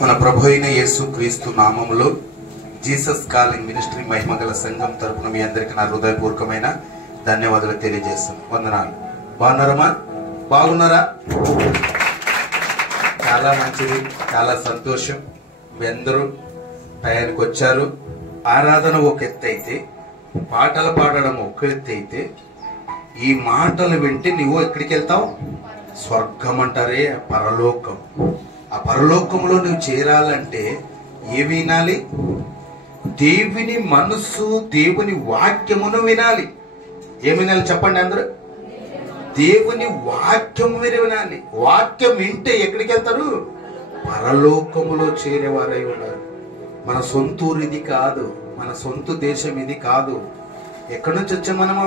మన ప్రభు అయిన యేసు క్రీస్తు నామములో జీసస్ కాలింగ్ మినిస్ట్రీ మహిమగల సంఘం తరపున మీ అందరికీ నా హృదయపూర్వకమైన ధన్యవాదాలు తెలియజేస్తున్నాను. వందనాలు. బాగున్నారమ్మా? బాగున్నారా? చాలా మంచిది, చాలా సంతోషం. మీ అందరూ టయానికి వచ్చారు. ఆరాధన ఒక ఎత్తు అయితే, పాటలు పాడడం ఒక ఎత్తు అయితే, ఈ మాటలు వింటే నువ్వు ఎక్కడికి వెళ్తావు? స్వర్గం అంటారే, పరలోకం. ఆ పరలోకంలో నువ్వు చేరాలంటే ఏ వినాలి? దేవుని మనస్సు, దేవుని వాక్యమును వినాలి. ఏం వినాలి చెప్పండి అందరూ? దేవుని వాక్యం మీరు వినాలి. వాక్యం వింటే ఎక్కడికి వెళ్తారు? పరలోకములో చేరేవారై ఉన్నారు. మన సొంత ఊరు ఇది కాదు, మన సొంత దేశం ఇది కాదు. ఎక్కడి నుంచి వచ్చాం మనము?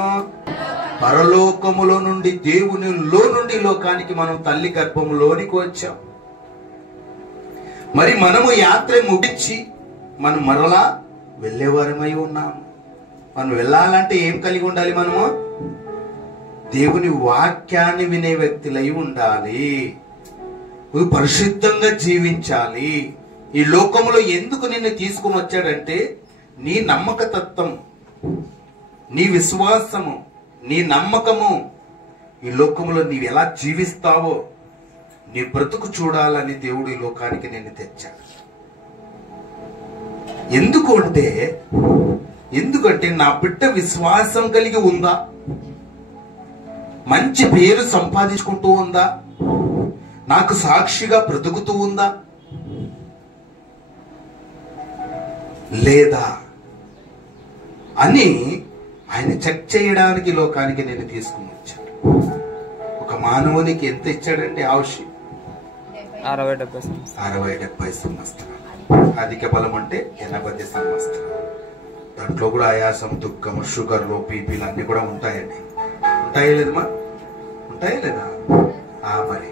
పరలోకములో నుండి, దేవునిలో నుండి లోకానికి మనం తల్లి గర్భములోనికి వచ్చాం. మరి మనము యాత్ర ముగించి మనం మరలా వెళ్ళేవారమై ఉన్నాము. మనం వెళ్ళాలంటే ఏం కలిగి ఉండాలి? మనము దేవుని వాక్యాన్ని వినే వ్యక్తులై ఉండాలి. నువ్వు పరిశుద్ధంగా జీవించాలి. ఈ లోకంలో ఎందుకు నిన్ను తీసుకుని వచ్చాడంటే నీ నమ్మకతత్వం, నీ విశ్వాసము, నీ నమ్మకము, ఈ లోకంలో నీవు ఎలా జీవిస్తావో నీ బ్రతుకు చూడాలని దేవుడు ఈ లోకానికి నేను తెచ్చాడు. ఎందుకంటే నా బిడ్డ విశ్వాసం కలిగి ఉందా? మంచి పేరు సంపాదించుకుంటూ ఉందా? నాకు సాక్షిగా బ్రతుకుతూ ఉందా లేదా అని ఆయన చెక్ చేయడానికి లోకానికి నేను తీసుకుని వచ్చాను. ఒక మానవునికి ఎంత ఇచ్చాడంటే ఆయుష్? 60-70 సంవత్సరాలు. అధిక బలం అంటే 80 సంవత్సరాలు. దాంట్లో కూడా ఆయాసం, దుఃఖం, షుగర్లు, బీపీలు అన్ని కూడా ఉంటాయండి. ఉంటాయా లేదమ్మా? ఉంటాయా లేదా? మరి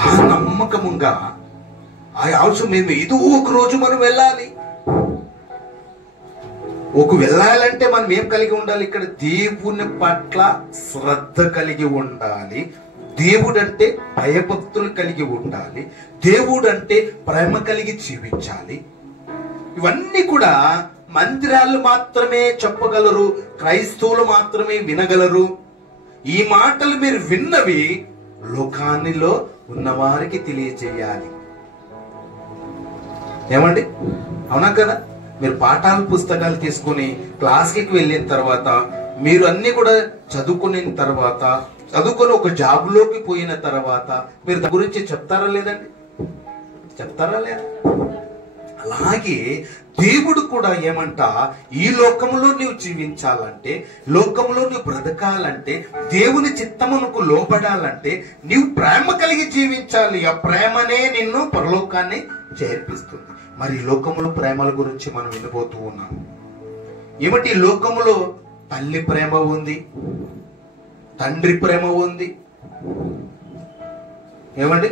ఆ నమ్మకముగా ఆ ఆయుషం మేము ఏదో ఒక రోజు మనం వెళ్ళాలి. వెళ్ళాలంటే మనం ఏం కలిగి ఉండాలి? ఇక్కడ దేవుని పట్ల శ్రద్ధ కలిగి ఉండాలి. దేవుడు అంటే భయభక్తులు కలిగి ఉండాలి. దేవుడు అంటే ప్రేమ కలిగి జీవించాలి. ఇవన్నీ కూడా మందిరాలు మాత్రమే చెప్పగలరు, క్రైస్తవులు మాత్రమే వినగలరు. ఈ మాటలు మీరు విన్నవి లోకానిలో ఉన్నవారికి తెలియజేయాలి. ఏమండి? అవునా కదా? మీరు పాఠాల పుస్తకాలు తీసుకుని క్లాస్కి వెళ్ళిన తర్వాత, మీరు అన్ని కూడా చదువుకున్న తర్వాత, చదువుకొని ఒక జాబ్లోకి పోయిన తర్వాత మీరు దాని గురించి చెప్తారా లేదండి? చెప్తారా లేదా? అలాగే దేవుడు కూడా ఏమంట, ఈ లోకంలో నువ్వు జీవించాలంటే, లోకంలో నువ్వు బ్రతకాలంటే, దేవుని చిత్తమునకు లోబడాలంటే నీవు ప్రేమ కలిగి జీవించాలి. ఆ ప్రేమనే నిన్ను పరలోకాన్ని చేర్పిస్తుంది. మరి ఈ లోకములో ప్రేమల గురించి మనం వినబోతూ ఉన్నాము. ఏమిటి? ఈ లోకములో తల్లి ప్రేమ ఉంది, తండ్రి ప్రేమ ఉంది. ఏమండి?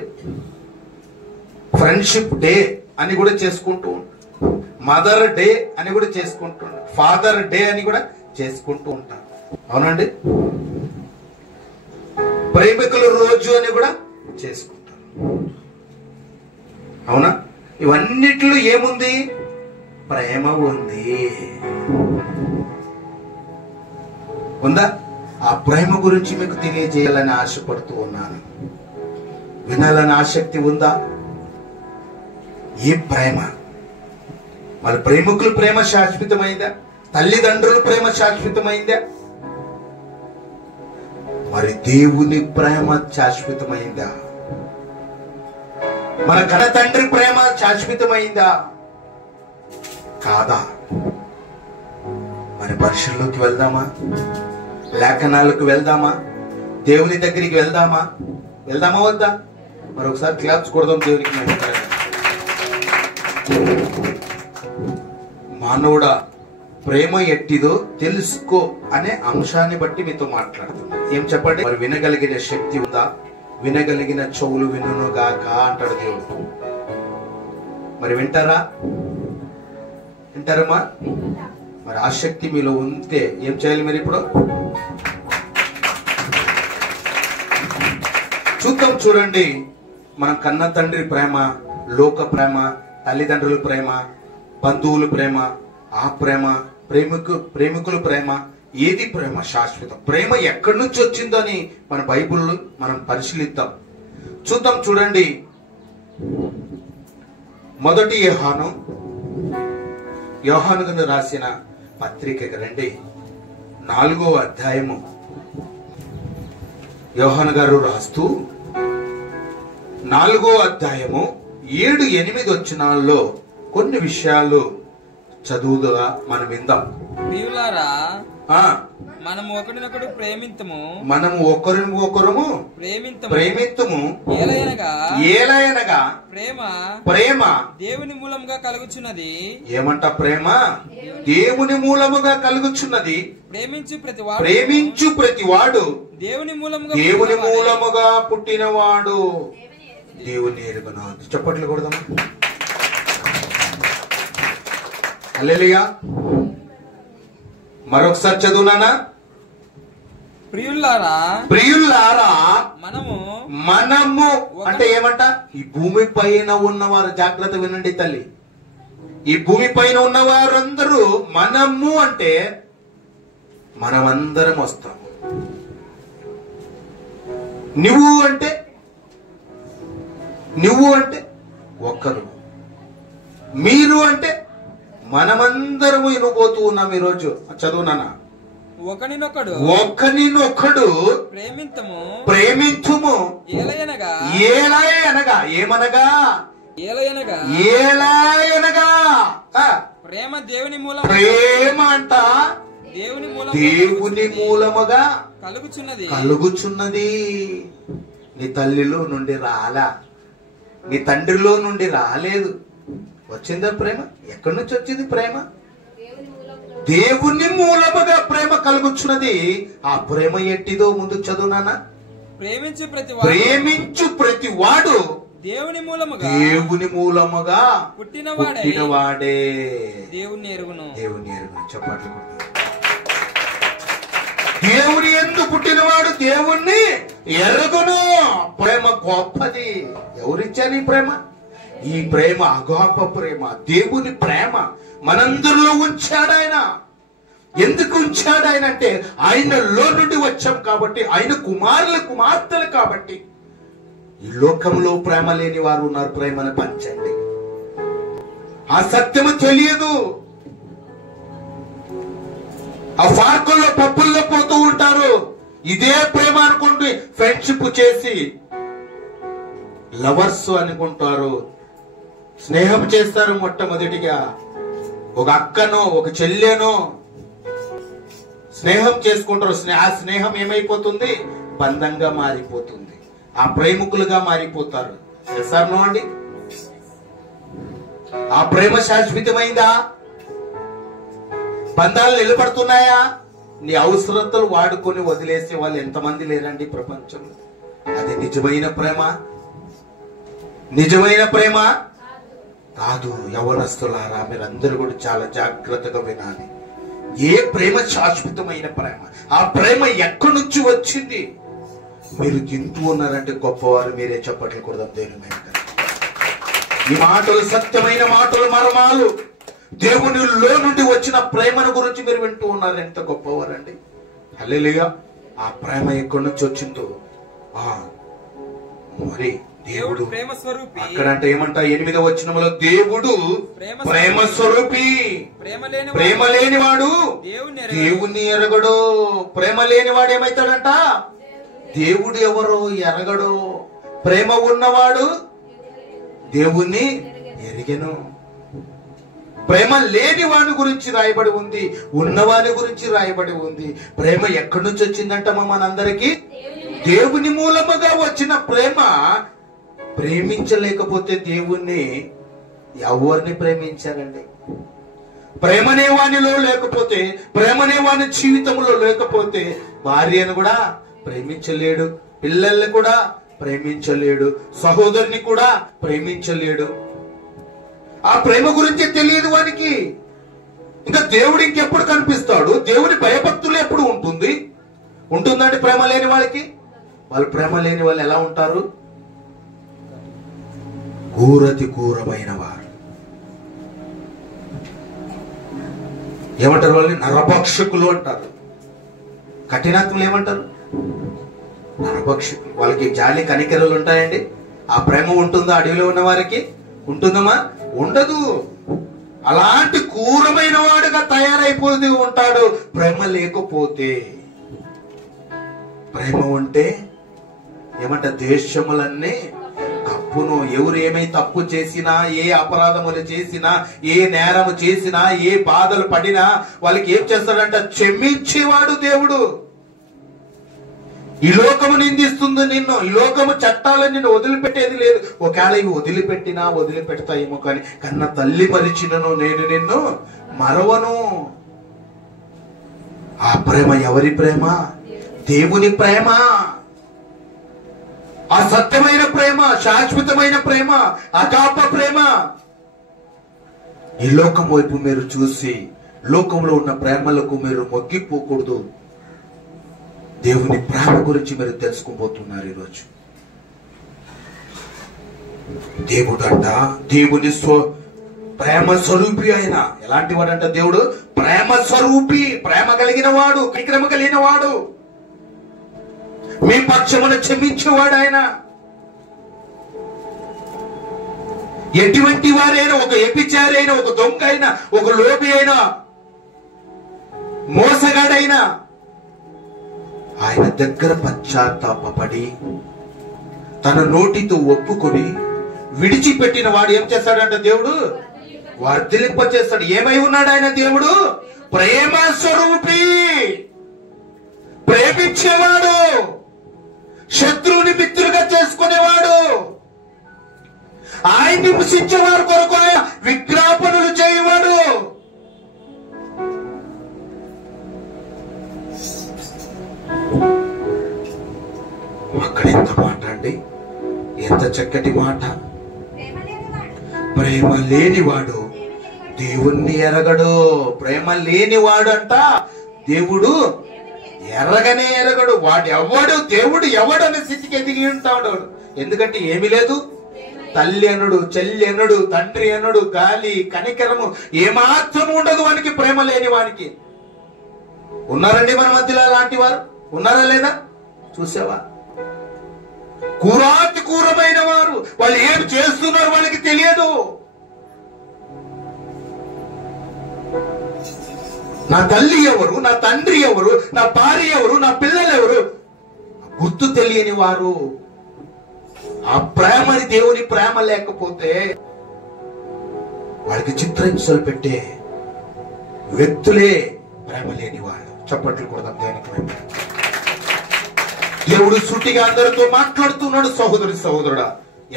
ఫ్రెండ్షిప్ డే అని కూడా చేసుకుంటూ ఉంటాం. మదర్ డే అని కూడా చేసుకుంటూ ఉంటాం. ఫాదర్ డే అని కూడా చేసుకుంటూ ఉంటాం. అవునండి? ప్రేమికుల రోజు అని కూడా చేసుకుంటాం. అవునా? ఇవన్నిట్లో ఏముంది? ప్రేమ ఉంది. ఉందా? ఆ ప్రేమ గురించి మీకు తెలియజేయాలని ఆశపడుతూ ఉన్నాను. వినాలని ఆసక్తి ఉందా? ఏ ప్రేమ? మరి ప్రేమికుల ప్రేమ శాశ్వతమైందా? తల్లిదండ్రుల ప్రేమ శాశ్వతమైందా? మరి దేవుని ప్రేమ శాశ్వతమైందా? మన కన్న తండ్రి ప్రేమ శాశ్వతమైందా? కాదా? మరి పరిశుద్ధుల్లోకి వెళ్దామా? లేఖనాలకు వెళ్దామా? దేవుని దగ్గరికి వెళ్దామా? వద్దా? మరి ఒకసారి క్లాప్స్ కొడదాం దేవునికి. మానవుడా, ప్రేమ ఎట్టిదో తెలుసుకో అనే అంశాన్ని బట్టి మీతో మాట్లాడుతున్నా. ఏం చెప్పండి? మరి వినగలిగిన శక్తి ఉందా? వినగలిగిన చెవులు వినుగాక అంటాడు దేవుడు. మరి వింటారా? వింటారమ్మా? మరి ఆసక్తి మీలో ఉంటే ఏం చేయాలి? మీరు ఇప్పుడు చూద్దాం. చూడండి, మనం కన్న తండ్రి ప్రేమ, లోక ప్రేమ, తల్లిదండ్రుల ప్రేమ, బంధువుల ప్రేమ, ఆ ప్రేమ, ప్రేమికుల ప్రేమ, ఏది ప్రేమ శాశ్వతం? ప్రేమ ఎక్కడి నుంచి వచ్చిందో అని మన బైబిల్లో మనం పరిశీలిద్దాం, చూద్దాం. చూడండి, మొదటి యోహాను గారు రాసిన పత్రికకి రండి, 4వ అధ్యాయము. యోహాను గారు రాస్తూ 4వ అధ్యాయము 7-8 వచనాల్లో కొన్ని విషయాలు చదువుగా మనం విందాం. ప్రియులారా, మనము ఒకరినొకడు ప్రేమింతుము, ప్రేమింతుము. ఏలయనగా ప్రేమ దేవుని మూలముగా కలుగుచున్నది. ఏమంట? ప్రేమ దేవుని మూలముగా కలుగుచున్నది. ప్రేమించు ప్రతివాడు దేవుని మూలముగా పుట్టినవాడు దేవుని ఎరుగును. చప్పట్లు కొడదాం. హల్లెలూయా. మరొకసారి చదువునానా? ప్రియులారా, మనము అంటే ఏమంట? ఈ భూమి పైన ఉన్నవారు, జాగ్రత్త వినండి తల్లి, ఈ భూమి పైన ఉన్నవారందరూ మనము అంటే మనమందరం వస్తాం. నువ్వు అంటే ఒక్కరు, మీరు అంటే మనమందరము ఇనుపోతూ ఉన్నాం. ఈరోజు చదువునానా? ఒకరినొకడు ప్రేమించుము. ఏలయనగా ఏమనగా? ఏలయనగా ప్రేమ దేవుని అంట దేవుని మూలముగా కలుగుచున్నది. నీ తల్లిలో నుండి రాలా, నీ తండ్రిలో నుండి రాలేదు. వచ్చిందా ప్రేమ? ఎక్కడి నుంచి వచ్చింది ప్రేమ? దేవుని మూలముగా ప్రేమ కలుగుచున్నది. ఆ ప్రేమ ఎట్టిదో ముందు చదువునానా? ప్రేమించు ప్రతివాడు దేవుని మూలముగా పుట్టినవాడే దేవుని ఎరుగును. చెప్పట్లు. దేవుని యందు పుట్టినవాడు దేవుణ్ణి ఎరుగును. ప్రేమ గొప్పది. ఎవరిచ్చారు ఈ ప్రేమ? ఈ ప్రేమ అగాప ప్రేమ, దేవుని ప్రేమ మనందరిలో ఉంచాడు ఆయన. ఎందుకు ఉంచాడు ఆయన అంటే, ఆయనలో నుండి వచ్చాం కాబట్టి, ఆయన కుమార్తెలు కాబట్టి. ఈ లోకంలో ప్రేమ లేని వారు ఉన్నారు. ప్రేమను పంచండి. ఆ సత్యము తెలియదు. ఆ పార్కుల్లో పప్పుల్లో పోతూ ఉంటారు. ఇదే ప్రేమ అనుకుంటూ ఫ్రెండ్షిప్ చేసి లవర్స్ అనుకుంటారు, స్నేహం చేస్తారు. మొట్టమొదటిగా ఒక అక్కనో ఒక చెల్లెనో స్నేహం చేసుకుంటారు. ఆ స్నేహం ఏమైపోతుంది? బంధంగా మారిపోతుంది. ఆ ప్రేమికులుగా మారిపోతారు. ఎసార్నో అండి? ఆ ప్రేమ శాశ్వతమైందా? బంధాలు నిలబడుతున్నాయా? నీ అవసరతలు వాడుకొని వదిలేసే వాళ్ళు ఎంతమంది లేరండి ప్రపంచంలో? అది నిజమైన ప్రేమ? నిజమైన ప్రేమ కాదు. యవనస్తులారా, మీరందరూ కూడా చాలా జాగ్రత్తగా వినాలి. ఏ ప్రేమ శాశ్వతమైన ప్రేమ? ఆ ప్రేమ ఎక్కడి నుంచి వచ్చింది? మీరు తింటూ ఉన్నారంటే గొప్పవారు. మీరే చెప్పట్లు కూడా దేనిమైన ఈ మాటలు సత్యమైన మాటలు, మర్మాలు, దేవునిలో నుండి వచ్చిన ప్రేమను గురించి మీరు వింటూ ఉన్నారు. ఎంత గొప్పవారండి. హల్లెలూయా. ఆ ప్రేమ ఎక్కడి నుంచి వచ్చిందో మరి దేవుడు ప్రేమ స్వరూపి. అక్కడంటే ఏమంటా? 8వ వచనంలో దేవుడు ప్రేమ స్వరూపి. ప్రేమ లేనివాడు దేవుని ఎరగడు. ప్రేమ లేనివాడు ఏమైతాడంట? దేవుడు ఎవరో ఎరగడు. ప్రేమ ఉన్నవాడు దేవుణ్ణి ఎరిగెను. ప్రేమ లేని వాని గురించి రాయబడి ఉంది, ఉన్నవాని గురించి రాయబడి ఉంది. ప్రేమ ఎక్కడి నుంచి వచ్చిందంటమా? మనందరికీ దేవుని మూలముగా వచ్చిన ప్రేమ. ప్రేమించలేకపోతే దేవుణ్ణి ఎవరిని ప్రేమించారండి? ప్రేమనే వానిలో లేకపోతే, ప్రేమనే వాని జీవితంలో లేకపోతే భార్యను కూడా ప్రేమించలేడు, పిల్లల్ని కూడా ప్రేమించలేడు, సహోదరుని కూడా ప్రేమించలేడు. ఆ ప్రేమ గురించి తెలియదు వానికి. ఇంకా దేవుడు ఇంకెప్పుడు కనిపిస్తాడు? దేవుని భయభక్తులు ఎప్పుడు ఉంటుందండి ప్రేమ లేని వాళ్ళకి? వాళ్ళు ప్రేమ లేని వాళ్ళు ఎలా ఉంటారు? క్రూరతి క్రూరమైన వారు. ఏమంటారు వాళ్ళని? నరభక్షకులు అంటారు. కఠినాత్ములు ఏమంటారు? నరభక్షకులు. వాళ్ళకి జాలి కనికరలు ఉంటాయండి? ఆ ప్రేమ ఉంటుందా? అడవిలో ఉన్న వారికి ఉంటుందమ్మా? ఉండదు. అలాంటి క్రూరమైన వాడుగా తయారైపోతూ ఉంటాడు ప్రేమ లేకపోతే. ప్రేమ ఉంటే ఏమంట? దేశములన్నీ కప్పును. ఎవరు ఏమై తప్పు చేసినా, ఏ అపరాధములు చేసినా, ఏ నేరము చేసినా, ఏ బాధలు పడినా వాళ్ళకి ఏం చేస్తాడంట? క్షమించేవాడు దేవుడు. ఈ లోకము నిందిస్తుంది నిన్ను, ఈ లోకము చట్టాలను నిన్ను వదిలిపెట్టేది లేదు. ఒకవేళ ఇవి వదిలిపెట్టినా వదిలిపెడతాయేమో కానీ కన్న తల్లి మరిచినను నేను నిన్ను మరవను. ఆ ప్రేమ ఎవరి ప్రేమ? దేవుని ప్రేమ. ఆ సత్యమైన ప్రేమ, శాశ్వతమైన ప్రేమ, అగాప ప్రేమ. ఈ లోకం వైపు మీరు చూసి లోకంలో ఉన్న ప్రేమలకు మీరు మొగ్గిపోకూడదు. దేవుని ప్రేమ గురించి మీరు తెలుసుకోబోతున్నారు ఈరోజు. దేవుడంట దేవుని ప్రేమ స్వరూపి. ఆయన ఎలాంటి వాడంట? దేవుడు ప్రేమ స్వరూపి, ప్రేమ కలిగిన వాడు, కనికరమ కలిగిన వాడు, మీ పక్షమును క్షమించేవాడు ఆయన. ఎటువంటి వారైనా, ఒక వ్యభిచారి అయినా, ఒక దొంగ అయినా, ఒక లోబి అయినా, మోసగాడైనా ఆయన దగ్గర పశ్చాత్తాపడి తన నోటితో ఒప్పుకొని విడిచిపెట్టిన వాడు ఏం చేస్తాడంట? దేవుడు వర్ధిలింపచేస్తాడు. ఏమై ఉన్నాడు ఆయన? దేవుడు ప్రేమ స్వరూపి, ప్రేమించేవాడు, శత్రువుని మిత్రులుగా చేసుకునేవాడు, ఆయన్ని హింసించేవారు కొరకు ఆయన విజ్ఞాపనలు చేయవాడు. అక్కడ ఎంత మాట అండి, ఎంత చక్కటి మాట. ప్రేమ లేనివాడు దేవుణ్ణి ఎరగడు. ప్రేమ లేనివాడు అంట దేవుడు ఎరగనే ఎరగడు. వాడు ఎవడు, దేవుడు ఎవడు అనే స్థితికి ఎదిగి ఉంటాడు. ఎందుకంటే ఏమీ లేదు. తల్లి అనడు, చెల్లి అనడు, తండ్రి అనడు, గాలి కనికరము ఏమాత్రం ఉండదు వానికి. ప్రేమ లేని వానికి. ఉన్నారండి మన మధ్యలో అలాంటి వారు? ఉన్నారా లేదా? చూసావా? క్రూరాతి క్రూరమైన వారు. వాళ్ళు ఏం చేస్తున్నారు వాళ్ళకి తెలియదు. నా తల్లి ఎవరు, నా తండ్రి ఎవరు, నా భార్య ఎవరు, నా పిల్లలు ఎవరు గుర్తు తెలియని వారు. ఆ ప్రేమని, దేవుని ప్రేమ లేకపోతే వాళ్ళకి చిత్రహింసలు పెట్టే వ్యక్తులే ప్రేమ లేని వాళ్ళు. చప్పట్లు కొడదాం దేనికి. దేవుడు సూటిగా అందరితో మాట్లాడుతున్నాడు. సహోదరి సహోదరుడా,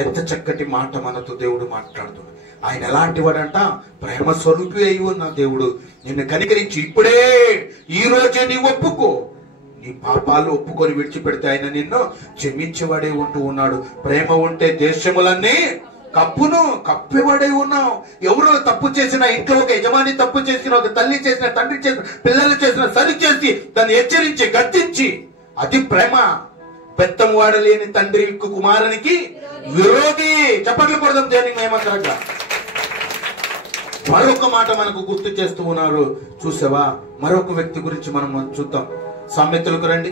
ఎంత చక్కటి మాట మనతో దేవుడు మాట్లాడుతున్నాడు. ఆయన ఎలాంటి వాడంట? ప్రేమ స్వరూపి అయి ఉన్న దేవుడు నిన్ను కనికరించి ఇప్పుడే ఈ రోజే నీ ఒప్పుకో, నీ పాపాలు ఒప్పుకొని విడిచిపెడితే ఆయన నిన్ను క్షమించేవాడే ఉంటూ ఉన్నాడు. ప్రేమ ఉంటే దేశములన్నీ కప్పును. కప్పేవాడే ఉన్నావు. ఎవరో తప్పు చేసిన, ఇంట్లో ఒక యజమాని తప్పు చేసిన, ఒక తల్లి చేసిన, తండ్రి చేసిన, పిల్లలు చేసిన సరి చేసి దాన్ని హెచ్చరించి గద్దించి, అది ప్రేమ. బెత్తం వాడలేని తండ్రి కుమారునికి విరోధి. చప్పట్లు కొడదాం దేనికి మేమంతరంగా. మరొక మాట మనకు గుర్తు చేస్తూ ఉన్నారు. చూసావా? మరొక వ్యక్తి గురించి మనం చూద్దాం. సామెతలకు రండి,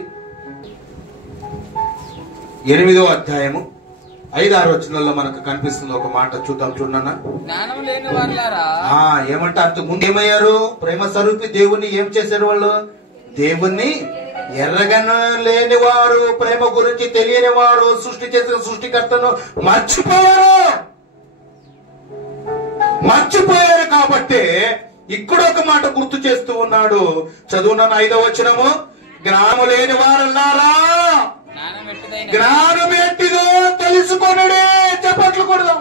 8వ అధ్యాయము 5-6 వచనాల్లో మనకు కనిపిస్తుంది ఒక మాట. చూద్దాం. చూడన్నా, జ్ఞానం లేని వారులారా. ఏమంటే అంతకు ముందు ఏమయ్యారు? ప్రేమ స్వరూపి దేవుణ్ణి ఏం చేశారు వాళ్ళు? దేవుణ్ణి ఎర్రగను లేని వారు, ప్రేమ గురించి తెలియని వారు, సృష్టి చేసిన సృష్టికర్తను మర్చిపోయారు కాబట్టి ఇక్కడ ఒక మాట గుర్తు చేస్తూ ఉన్నాడు. చదువున్న 5వ వచనము, జ్ఞానము లేని వారన్నారా, జ్ఞానం ఎట్టిదో తెలుసుకొనడే. చప్పట్లు కొడదాం.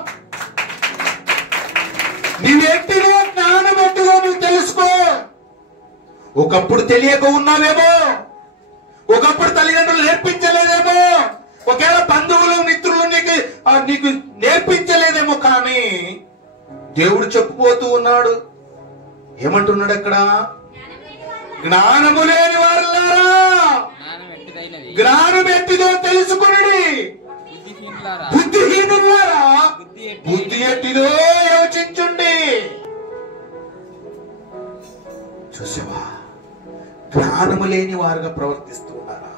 నీవెట్టిదో, జ్ఞానం ఎట్టిదో నువ్వు తెలుసుకో. ఒకప్పుడు తెలియక ఉన్నావేమో, ఒకప్పుడు తల్లిదండ్రులు నేర్పించలేదేమో, ఒకవేళ బంధువులు మిత్రులు నీకు నేర్పించలేదేమో, కానీ దేవుడు చెప్పుపోతూ ఉన్నాడు. ఏమంటున్నాడు అక్కడ? జ్ఞానము లేని వారులారా, జ్ఞానం ఎట్టిదో తెలుసుకుని వారులారా, బుద్ధిహీనులారా, బుద్ధి బుద్ధి ఎట్టిదో యోచించుండి. చూసావా, జ్ఞానము లేని వారుగా ప్రవర్తిస్తున్నారా?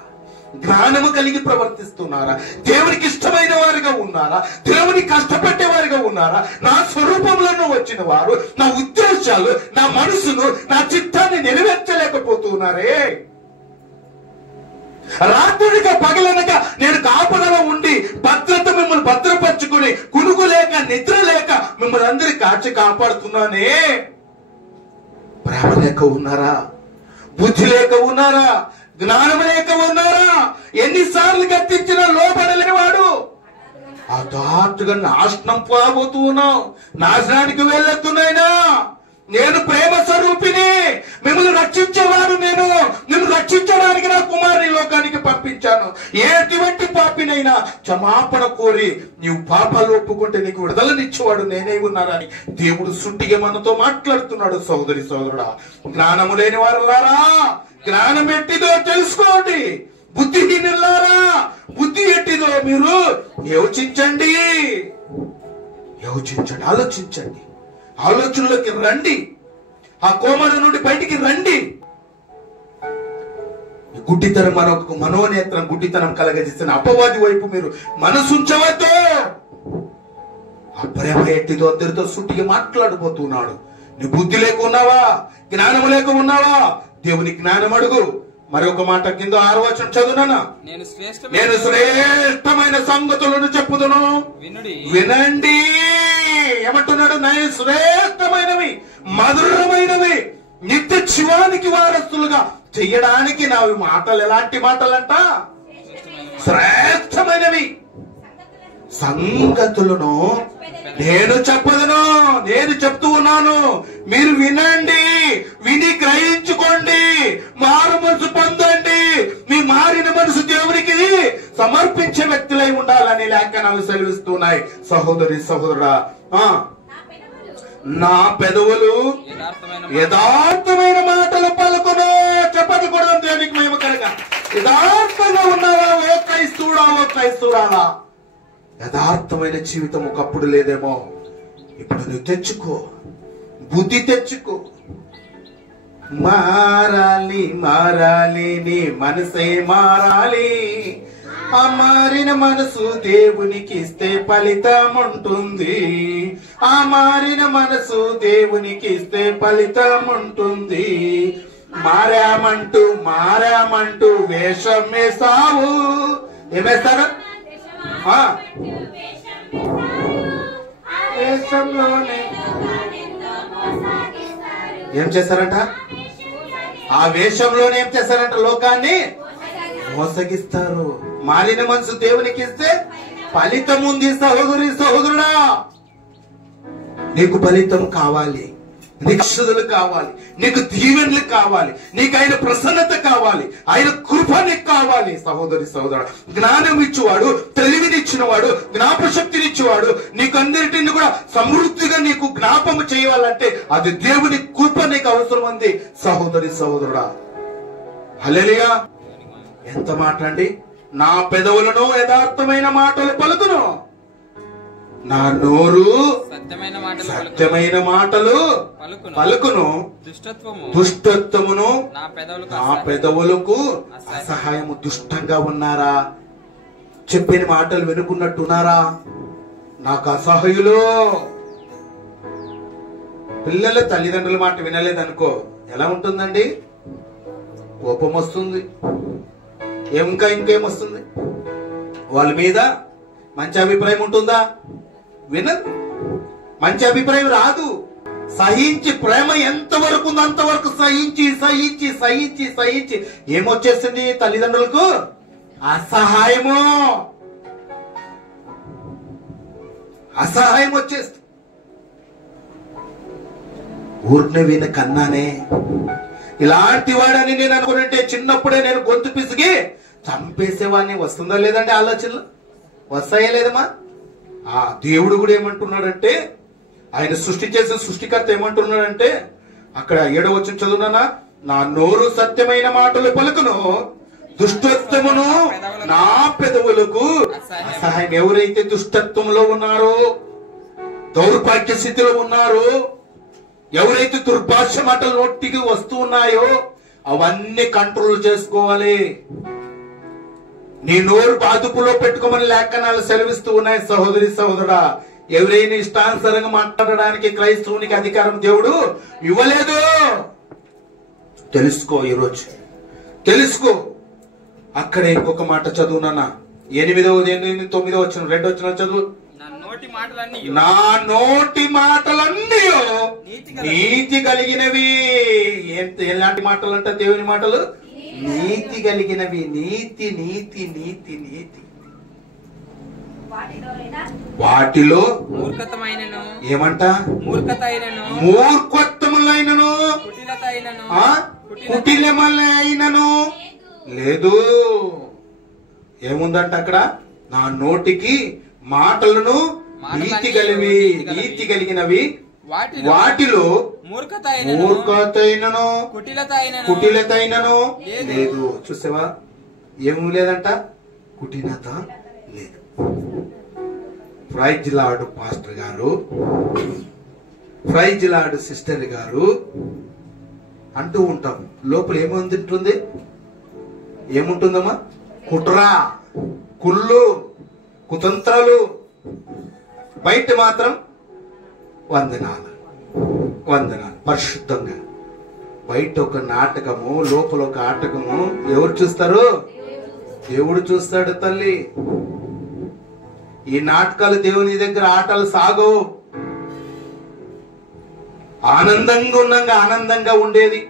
జ్ఞానము కలిగి ప్రవర్తిస్తున్నారా? దేవునికి ఇష్టమైన వారిగా ఉన్నారా? దేవుని కష్టపెట్టే వారిగా ఉన్నారా? నా స్వరూపంలో వచ్చిన వారు నా ఉద్దేశాలు, నా మనసును, నా చిత్తాన్ని నెరవేర్చలేకపోతున్నారే. రాత్రుడిగా పగలనగా నేను కాపుదల ఉండి భద్రత మిమ్మల్ని భద్రపరుచుకుని కునుకు లేక నిద్ర లేక మిమ్మల్ని అందరి కాచి కాపాడుతున్నానే. ప్రేమ లేక ఉన్నారా? బుద్ధి లేక ఉన్నారా? జ్ఞానం లేక ఉన్నారా? ఎన్నిసార్లు గర్తించినా లోపడలేని వాడు హఠాత్తుగా నాశనం పోబోతూ ఉన్నావు. నాశనానికి వెళ్ళొద్దునైనా. నేను ప్రేమ స్వరూపిని, మిమ్మల్ని రక్షించేవాడు. నిన్ను రక్షించడానికి నా కుమారుని లోకానికి పంపించాను. ఎటువంటి పాపినైనా క్షమాపణ కోరి నీవు పాపాలు ఒప్పుకుంటే నీకు విడుదలనిచ్చేవాడు నేనే ఉన్నానని దేవుడు సుట్టిగా మనతో మాట్లాడుతున్నాడు. సోదరి సోదరుడా, జ్ఞానము లేని వారులారా, జ్ఞానం ఎట్టిదో తెలుసుకోండి. బుద్ధిహీనులారా, బుద్ధి ఎట్టిదో మీరు యోచించండి. ఆలోచించండి. ఆలోచనలోకి రండి. ఆ కోమల నుండి బయటికి రండి. గుడ్డితనం మనోనేత్రం గుడ్డితనం కలగజేస్తున్న అపవాది వైపు మీరు మనసుంచవద్దు. ఆ ప్రేమ ఎట్టిదో అందరితో సుట్టిగా మాట్లాడబోతున్నాడు. నీ బుద్ధి లేక ఉన్నావా? జ్ఞానము లేక ఉన్నావా? దేవుని జ్ఞానం అడుగు. మరొక మాట కింద 6వ వచనం చదువునా, నేను శ్రేష్టమైన సంగతులను చెప్పుదును, వినండి. ఏమంటున్నాడు? నేను శ్రేష్టమైనవి, మధురమైనవి, నిత్య జీవానికి వారసులుగా చెయ్యడానికి నావి మాటలు. ఎలాంటి మాటలంట? శ్రేష్టమైనవి సంగతులను నేను చెప్పదును. నేను చెప్తూ ఉన్నాను, మీరు వినండి, విని గ్రహించుకోండి, మారు మనసు పొందండి. మీ మారిన మనసు దేవునికి సమర్పించే వ్యక్తులై ఉండాలని లేఖనాలు సెలవిస్తున్నాయి. సహోదరి సహోదరుడా, నా పెదవులు యథార్థమైన మాటలు పలుకును. చెప్పండి కూడా దేవునికి మేము కనుక యథార్థంగా ఉన్నావా? ఓ క్రైస్తవుడా, యథార్థమైన జీవితం ఒకప్పుడు లేదేమో, ఇప్పుడు నువ్వు తెచ్చుకో, బుద్ధి తెచ్చుకో. మారాలి నీ మనసే మారాలి. ఆ మారిన మనసు దేవునికి ఇస్తే ఫలితం ఉంటుంది. ఆ మారిన మనసు దేవునికి ఇస్తే ఫలితం ఉంటుంది. మారామంటూ వేషం వేసావు. ఏమేస్తారు? ఏం చేస్తారంట? ఆ వేషంలోనే ఏం చేస్తారంట? లోకాన్ని మోసగిస్తారు. మారిన మనసు దేవునికి ఇస్తే ఫలితం ఉంది. సహోదరి సహోదరుడా, నీకు ఫలితం కావాలి, నీకు శుద్ధులు కావాలి, నీకు దీవెనలు కావాలి, నీకు ఆయన ప్రసన్నత కావాలి, ఆయన కృప నీకు కావాలి. సహోదరి సహోదరుడు, జ్ఞానం ఇచ్చేవాడు, తెలివినిచ్చినవాడు, జ్ఞాపశక్తినిచ్చేవాడు, నీకు అందరిటిని కూడా సమృద్ధిగా నీకు జ్ఞాపము చేయాలంటే అది దేవుని కృప నీకు అవసరం ఉంది. సహోదరి సహోదరుడా, హల్లెలూయా. ఎంత మాట అండి? నా పెదవులను యథార్థమైన మాటలు పలుకును, నా నోరు సత్యమైన మాటలు పలుకును. దుష్టత్వమును నా పెదవులకు అసహాయము. దుష్టంగా ఉన్నారా? చెప్పిన మాటలు వినుకున్నట్టున్నారా? నాకు అసహ్యులు. పిల్లల తల్లిదండ్రుల మాట వినలేదనుకో ఎలా ఉంటుందండి? కోపం వస్తుంది. ఇంకేమొస్తుంది? వాళ్ళ మీద మంచి అభిప్రాయం ఉంటుందా? వినదు. మంచి అభిప్రాయం రాదు. సహించి, ప్రేమ ఎంత వరకు ఉందో అంతవరకు సహించి ఏమొచ్చేస్తుంది తల్లిదండ్రులకు? అసహాయం వచ్చేస్తుంది. ఊరిని విన కన్నానే ఇలాంటి వాడని నేను అనుకుంటే చిన్నప్పుడే నేను గొంతు పిసిగి చంపేసేవాడిని. వస్తుందా లేదండి? ఆలోచనలు వస్తాయా లేదమ్మా? ఆ దేవుడు కూడా ఏమంటున్నాడంటే, ఆయన సృష్టి చేసిన సృష్టికర్త ఏమంటున్నాడంటే, అక్కడ 7వ వచనం చదువునా, నా నోరు సత్యమైన మాటలు పలుకును, దుష్టత్వమును నా పెదవులకు అసహ్యం. ఎవరైతే దుష్టత్వంలో ఉన్నారో, దౌర్భాగ్య స్థితిలో ఉన్నారో, ఎవరైతే దుర్భాష మాటలు నోటికి వస్తూ ఉన్నాయో అవన్నీ కంట్రోల్ చేసుకోవాలి. నీ నోరు అదుపులో పెట్టుకోమని లేఖనాలు సెలవిస్తూ ఉన్నాయి. సహోదరి సహోదరా, ఎవరైనా ఇష్టానుసారంగా మాట్లాడడానికి క్రైస్తవునికి అధికారం దేవుడు ఇవ్వలేదు. తెలుసుకో, ఈరోజు తెలుసుకో. అక్కడే ఇంకొక మాట చదువునన్నా, 8-9 వచ్చిన 2 వచ్చిన చదువు. నా నోటి మాటలన్నీ నీతి కలిగినవి. ఎలాంటి మాటలు అంట? దేవుని మాటలు నీతి కలిగినవి. నీతి నీతి నీతి నీతి. వాటిలో మూర్ఖతమైనను ఏమంట? మూర్ఖతైనను కుటిలమైనను లేదు. ఏముందంట అక్కడ? నా నోటికి మాటలను నీతి కలిగినవి. వాటిలో మూర్ఖతైనను కుటిలతైనను లేదు. చూసావా? ఏమీ లేదంట, కుటిలత లేదు. ప్రైజ్ లార్డ్ పాస్టర్ గారు, ప్రైజ్ లార్డ్ సిస్టర్ గారు అంటూ ఉంటాం. లోపల ఏముంటుంది? ఏముంటుందమ్మా? కుట్ర, కుళ్ళు, కుతంత్రాలు. బయట మాత్రం వందనాలు వందనాలు పరిశుద్ధంగా. బయట ఒక నాటకము, లోపల ఒక ఆటకము. ఎవరు చూస్తారు? దేవుడు చూస్తాడు తల్లి. ఈ నాటకాలు దేవుని దగ్గర ఆటలు సాగవు. ఆనందంగా ఉండేది.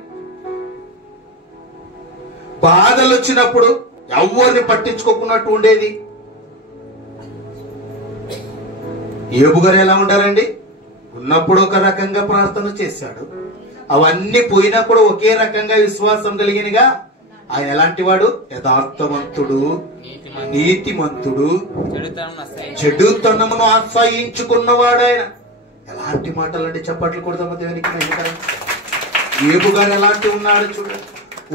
బాధలు వచ్చినప్పుడు ఎవరిని పట్టించుకోకున్నట్టు ఉండేది. యోబు గారు ఎలా ఉంటారండి? ఉన్నప్పుడు ఒక రకంగా ప్రార్థన చేశాడు, అవన్నీ పోయినా కూడా ఒకే రకంగా విశ్వాసం కలిగినగా. ఆయన ఎలాంటి వాడు? యథార్థవంతుడు, నీతిమంతుడు, చెడుతనమును ఆశ్రయించుకున్నవాడు ఆయన. ఎలాంటి మాటలండి? చప్పట్లు కొడతామా దేవునికి? యోబు గారు ఎలాంటి ఉన్నాడు చూడండి.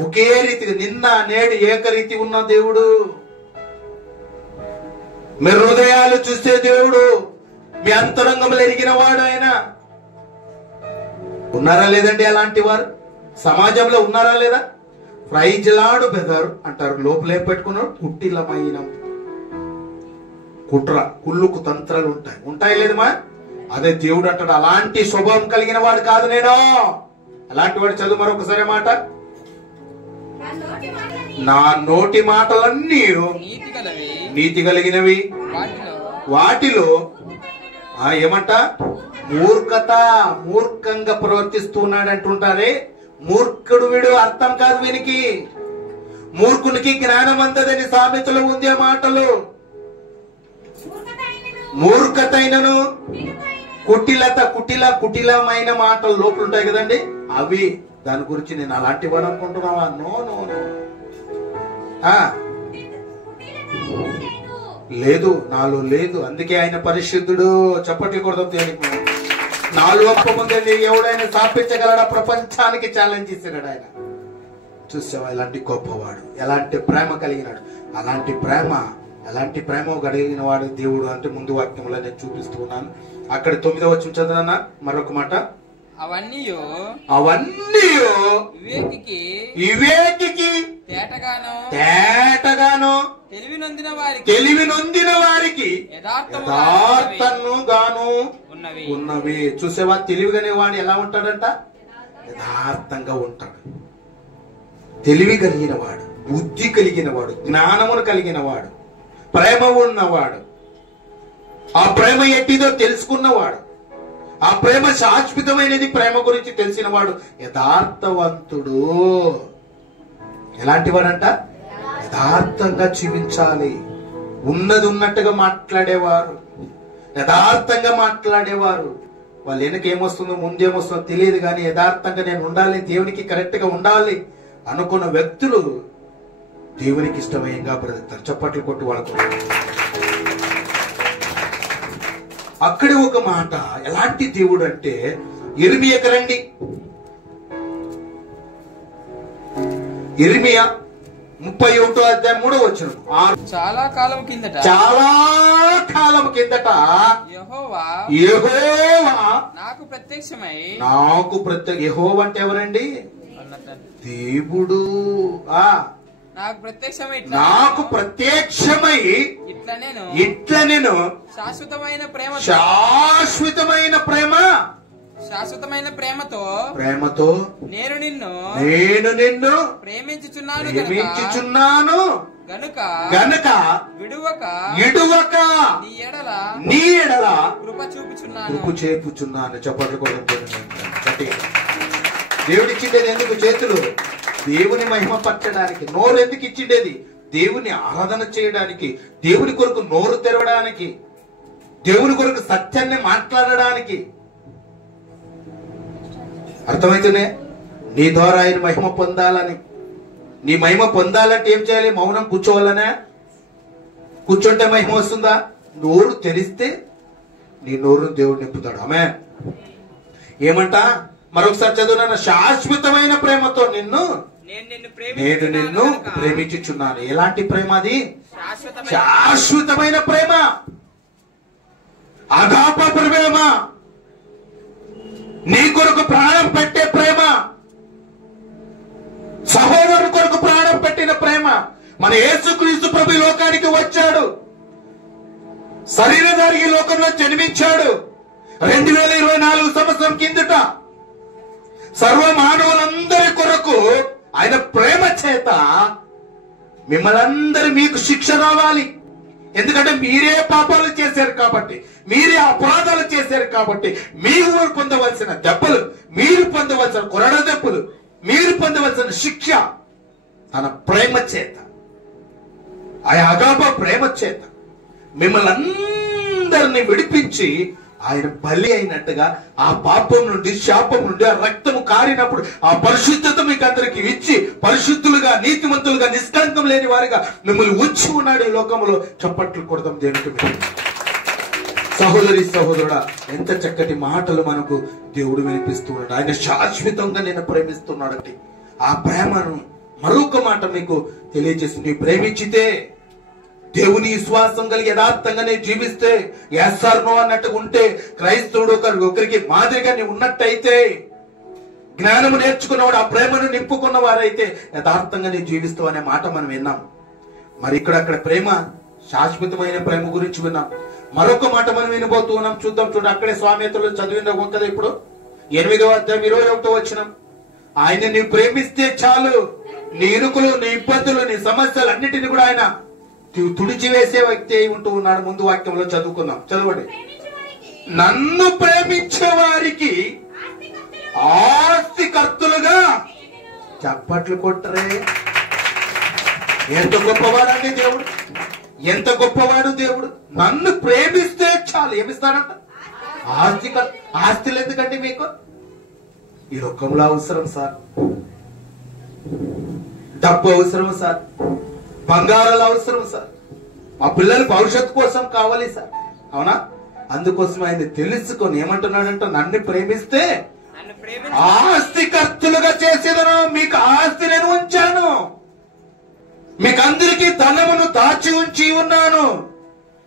ఒకే రీతిగా నిన్న నేడు ఏకరీతి ఉన్న దేవుడు. మీ హృదయాలు చూసే దేవుడు, మీ అంతరంగంలో ఎరిగిన వాడు ఆయన. ఉన్నారా లేదండి అలాంటి వారు? సమాజంలో ఉన్నారా లేదా? ప్రైజ్ లార్డ్ బెదర్ అంటారు. లోపలే పెట్టుకున్నాడు కుటిలమైన కుట్ర, కుళ్ళుకు తంత్రాలు ఉంటాయి లేదమ్మా? అదే దేవుడు అంటాడు, అలాంటి స్వభావం కలిగిన వాడు కాదు నేను. అలాంటి వాడు చదువు మరొకసారి మాట. నా నోటి మాటలన్నీ నీతి కలిగినవి. వాటిలో ఏమంట? మూర్ఖంగా ప్రవర్తిస్తున్నాడు అంటుంటారే. మూర్ఖుడు వీడు, అర్థం కాదు వీనికి. మూర్ఖునికి జ్ఞానం అంతదని సామెతలో ఉందే మాటలు. మూర్ఖతైనను కుటిలమైన మాటలు లోపల ఉంటాయి కదండి, అవి. దాని గురించి నేను అలాంటి వాడు అనుకుంటున్నావా? No no no. లేదు, నాలో లేదు. అందుకే ఆయన పరిశుద్ధుడు. చప్పట్లు కొడతాం దేనికి? నాలో అప్పముందే ఎవడైనా స్థాపించగలడా? ప్రపంచానికి ఛాలెంజ్ ఇస్తున్నాడు ఆయన. చూసావా? ఇలాంటి గొప్పవాడు, ఎలాంటి ప్రేమ కలిగినాడు. అలాంటి ప్రేమ కలిగిన వాడు దేవుడు అంటే ముందు వాక్యంలో నేను చూపిస్తూ ఉన్నాను. అక్కడ 9వ వచనం చదవనా మరొక మాట. అవన్నీ వివేకికి తేటగాను తెలివి నొందిన వారికి యథార్థను గాను ఉన్నవి. చూసేవా? తెలివిగానే వాడు ఎలా ఉంటాడంట? యథార్థంగా ఉంటాడు. తెలివి కలిగిన వాడు, బుద్ధి కలిగిన వాడు, జ్ఞానమును కలిగిన వాడు, ప్రేమ ఉన్నవాడు, ఆ ప్రేమ ఎట్టిదో తెలుసుకున్నవాడు, ఆ ప్రేమ శాశ్వతమైనది, ప్రేమ గురించి తెలిసిన వాడు యథార్థవంతుడు. ఎలాంటి వాడంట? యథార్థంగా జీవించాలి. ఉన్నది ఉన్నట్టుగా మాట్లాడేవారు, యథార్థంగా మాట్లాడేవారు. వాళ్ళు వెనక ఏమొస్తుందో ముందేమొస్తుందో తెలియదు కానీ యథార్థంగా నేను ఉండాలి, దేవునికి కరెక్ట్ గా ఉండాలి అనుకున్న వ్యక్తులు దేవునికి ఇష్టమయంగా బ్రతుకుతారు. చప్పట్లు కొట్టి వాళ్ళకు. అక్కడి ఒక మాట. ఎలాంటి దేవుడు అంటే, ఇర్మియాకి రండి. ఇర్మియా 31వ అధ్యాయం 3వ వచనం. చాలా కాలం కిందట చాలా కాలం కిందట యెహోవా నాకు ప్రత్యక్ష యెహోవా అంటే ఎవరండి? దేవుడు. నాకు ప్రత్యక్షమై ఇట్లా నేను శాశ్వతమైన ప్రేమతో నేను నిన్ను ప్రేమించుచున్నాను గనుక విడువక నీ ఎడల కృప చూపుచున్నాను. చెప్పట్లు కూడా దేవుడు ఇచ్చిండేది ఎందుకు? చేతులు దేవుని మహిమ పరచడానికి. నోరు ఎందుకు ఇచ్చిండేది? దేవుని ఆరాధన చేయడానికి, దేవుని కొరకు నోరు తెరవడానికి, దేవుని కొరకు సత్యాన్ని మాట్లాడడానికి. అర్థమైతేనే నీ ద్వారా ఆయన మహిమ పొందాలని. నీ మహిమ పొందాలంటే ఏం చేయాలి? మౌనం కూర్చోవాలనే? కూర్చుంటే మహిమ వస్తుందా? నోరు తెరిస్తే నీ నోరును దేవుడు నింపుతాడు. ఆమేన్. ఏమంట? మరొకసారి చదువునా, శాశ్వతమైన ప్రేమతో నేను నిన్ను ప్రేమించుచున్నాను. ఎలాంటి ప్రేమ అది? శాశ్వతమైన ప్రేమ, అగాప ప్రేమ, నీ కొరకు ప్రాణం పెట్టే ప్రేమ, సహోదరుని కొరకు ప్రాణం పెట్టిన ప్రేమ. మన యేసుక్రీస్తు ప్రభు లోకానికి వచ్చాడు, శరీరధారి లోకంలో జన్మించాడు. 2024 సంవత్సరం కిందట సర్వ మానవులందరి కొరకు ఆయన ప్రేమ చేత మిమ్మల్ని అందరి మీకు శిక్ష రావాలి. ఎందుకంటే మీరే పాపాలు చేశారు కాబట్టి, మీరే అపరాధాలు చేశారు కాబట్టి, మీరు పొందవలసిన దెబ్బలు, మీరు పొందవలసిన కొరడ దెబ్బలు, మీరు పొందవలసిన శిక్ష తన ప్రేమ చేత, ఆ అగాప ప్రేమ చేత మిమ్మల్ని అందరినీ విడిపించి ఆయన బలి అయినట్టుగా ఆ పాపం నుండి, శాపం నుండి, ఆ రక్తము కారినప్పుడు ఆ పరిశుద్ధత మీకు అందరికి ఇచ్చి పరిశుద్ధులుగా, నీతిమంతులుగా, నిష్కళంకం లేని వారిగా మిమ్మల్ని ఉంచి ఉన్నాడు ఈ లోకంలో. చప్పట్లు కొడదాం దేవునికి. సహోదరి సహోదరుడా, ఎంత చక్కటి మాటలు మనకు దేవుడు వినిపిస్తున్నాడు. ఆయన శాశ్వతంగా నేను ప్రేమిస్తున్నాడంటే ఆ ప్రేమను మరొక మాట మీకు తెలియజేసి, నీ ప్రేమించితే, దేవుని విశ్వాసం కలిగి యథార్థంగానే జీవిస్తే, ఎస్ ఆర్ నో అన్నట్టుగా ఉంటే, క్రైస్తవుడు ఒకరికి మాదిరిగా నీ ఉన్నట్టయితే, జ్ఞానము నేర్చుకున్నవాడు, ఆ ప్రేమను నింపుకున్న వారైతే యథార్థంగా నీ జీవిస్తావు అనే మాట మనం విన్నాం. మరి అక్కడ ప్రేమ, శాశ్వతమైన ప్రేమ గురించి విన్నాం. మరొక మాట మనం వినబోతూ ఉన్నాం. చూద్దాం. అక్కడే స్వామ్యతలు చదివిన కదా ఇప్పుడు 8వ అధ్యాయం 21వ వచనం. ఆయన నీ ప్రేమిస్తే చాలు, నీ ఇరుకులు, నీ ఇబ్బందులు, నీ సమస్యలు అన్నిటిని కూడా ఆయన తుడిచివేసే వ్యక్తి అయి ఉంటూ ఉన్నాడు. ముందు వాక్యంలో చదువుకుందాం. చదవండి. నన్ను ప్రేమించే వారికి ఆస్తికర్తలుగా. చప్పట్లు కొట్టరే. ఎంత గొప్పవాడండి దేవుడు, ఎంత గొప్పవాడు దేవుడు. నన్ను ప్రేమిస్తే చాలు, ఏమిస్తాడంట? ఆస్తులు ఎందుకండి మీకు? ఈ లోకంలో అవసరం సార్, డబ్బు అవసరం సార్, బంగారాలు అవసరం సార్, మా పిల్లల భవిష్యత్తు కోసం కావాలి సార్. అవునా? అందుకోసం ఆయన తెలుసుకొని ఏమంటున్నాడంట, నన్ను ప్రేమిస్తే ఆస్తికర్తలుగా చేసేదను, మీకు ఆస్తి నేను ఉంచాను, మీకందరికీ ధనమును దాచి ఉంచి ఉన్నాను,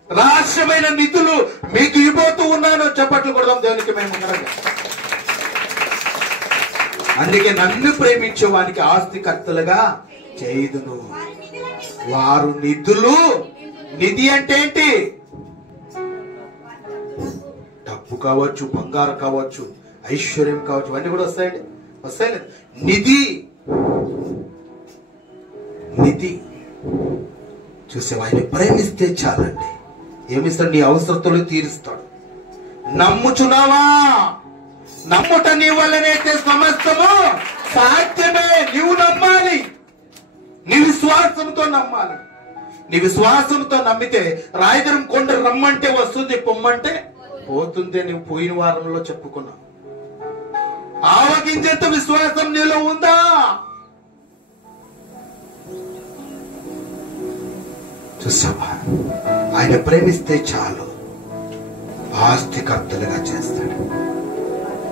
రాష్ట్రమైన నిధులు మీకు ఇవ్వబోతూ ఉన్నాను. చప్పట్లు కొడదాం దేవునికి మేము. అందుకే నన్ను ప్రేమించే వానికి ఆస్తికర్తలుగా చేయుదును. వారు నిధులు, నిధి అంటే ఏంటి? డబ్బు కావచ్చు, బంగారం కావచ్చు, ఐశ్వర్యం కావచ్చు, ఇవన్నీ కూడా వస్తాయండి. వస్తాయి. నిధి, నిధి చూసావా? ఆయన ప్రేమిస్తే చాలండి. ఏమిస్తాడు? నీ అవసరతలు తీరుస్తాడు. నమ్ముచున్నావా? నమ్ముట నీ వల్లనైతే సమస్తము సాధ్యమే. నీవు నమ్మాలి, నీ విశ్వాసంతో నమ్మాలి. నీ విశ్వాసంతో నమ్మితే రాయదుర్గం కొండ రమ్మంటే వస్తుంది, పొమ్మంటే పోతుంది. నువ్వు పోయిన వారంలో చెప్పుకున్నావు. ఆవగించేంత విశ్వాసం నీలో ఉందా? చూసావా? ఆయన ప్రేమిస్తే చాలు, ఆస్తికర్తలుగా చేస్తాడు.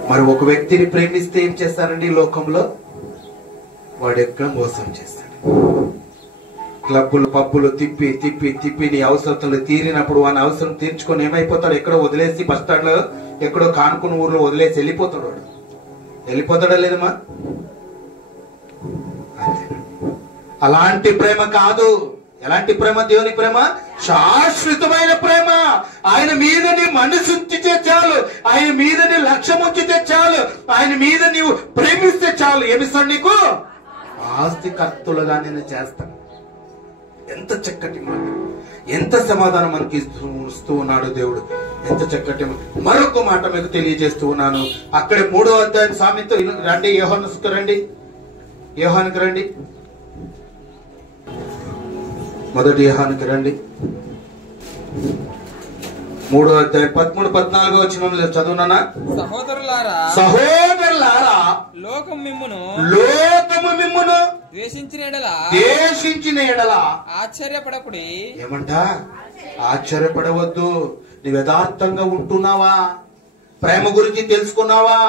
మరి ఒక వ్యక్తిని ప్రేమిస్తే ఏం చేస్తారండి ఈ లోకంలో? వాడు ఎక్కడ మోసం చేస్తాడు. క్లబ్బులు పబ్బులు తిప్పి తిప్పి తిప్పి నీ అవసరతలు తీరినప్పుడు వాని అవసరం తీర్చుకొని ఏమైపోతాడు? ఎక్కడో వదిలేసి బస్ స్టాండ్ లో ఎక్కడో కానుకున్న ఊర్లో వదిలేసి వెళ్ళిపోతాడు. వాడు వెళ్ళిపోతాడా లేదమ్మా? అలాంటి ప్రేమ కాదు. ఎలాంటి ప్రేమ? దేవుని ప్రేమ శాశ్వతమైన ప్రేమ. ఆయన మీద నీ మనసు ఉంచితే చాలు, ఆయన మీద నీ లక్ష్యం ఉంచితే చాలు, ఆయన మీద నీవు ప్రేమిస్తే చాలు. ఏమిస్తాడు నీకు? ఆస్తికర్తలుగా నేను చేస్తాను. ఎంత చక్కటి మాట, ఎంత సమాధానం మనకి ఇస్తూ ఉన్నాడు దేవుడు. ఎంత చక్కటి. మరొక మాట మీకు తెలియజేస్తూ ఉన్నాను. అక్కడ 3వ అధ్యాయం సామెత రండి, యోహానుకు రండి, యోహానుకు రండి, మొదటి యోహానుకు రండి, 3వ అధ్యాయం 13-14 వచనంలో చదువునా? సహోదరులారా, లోకము మిమ్మును ద్వేషించిన ఎడల ఆశ్చర్యపడకుడి. ఏమంట? ఆశ్చర్యపడవద్దు. నువ్వు యథార్థంగా ఉంటున్నావా? ప్రేమ గురించి తెలుసుకున్నావా?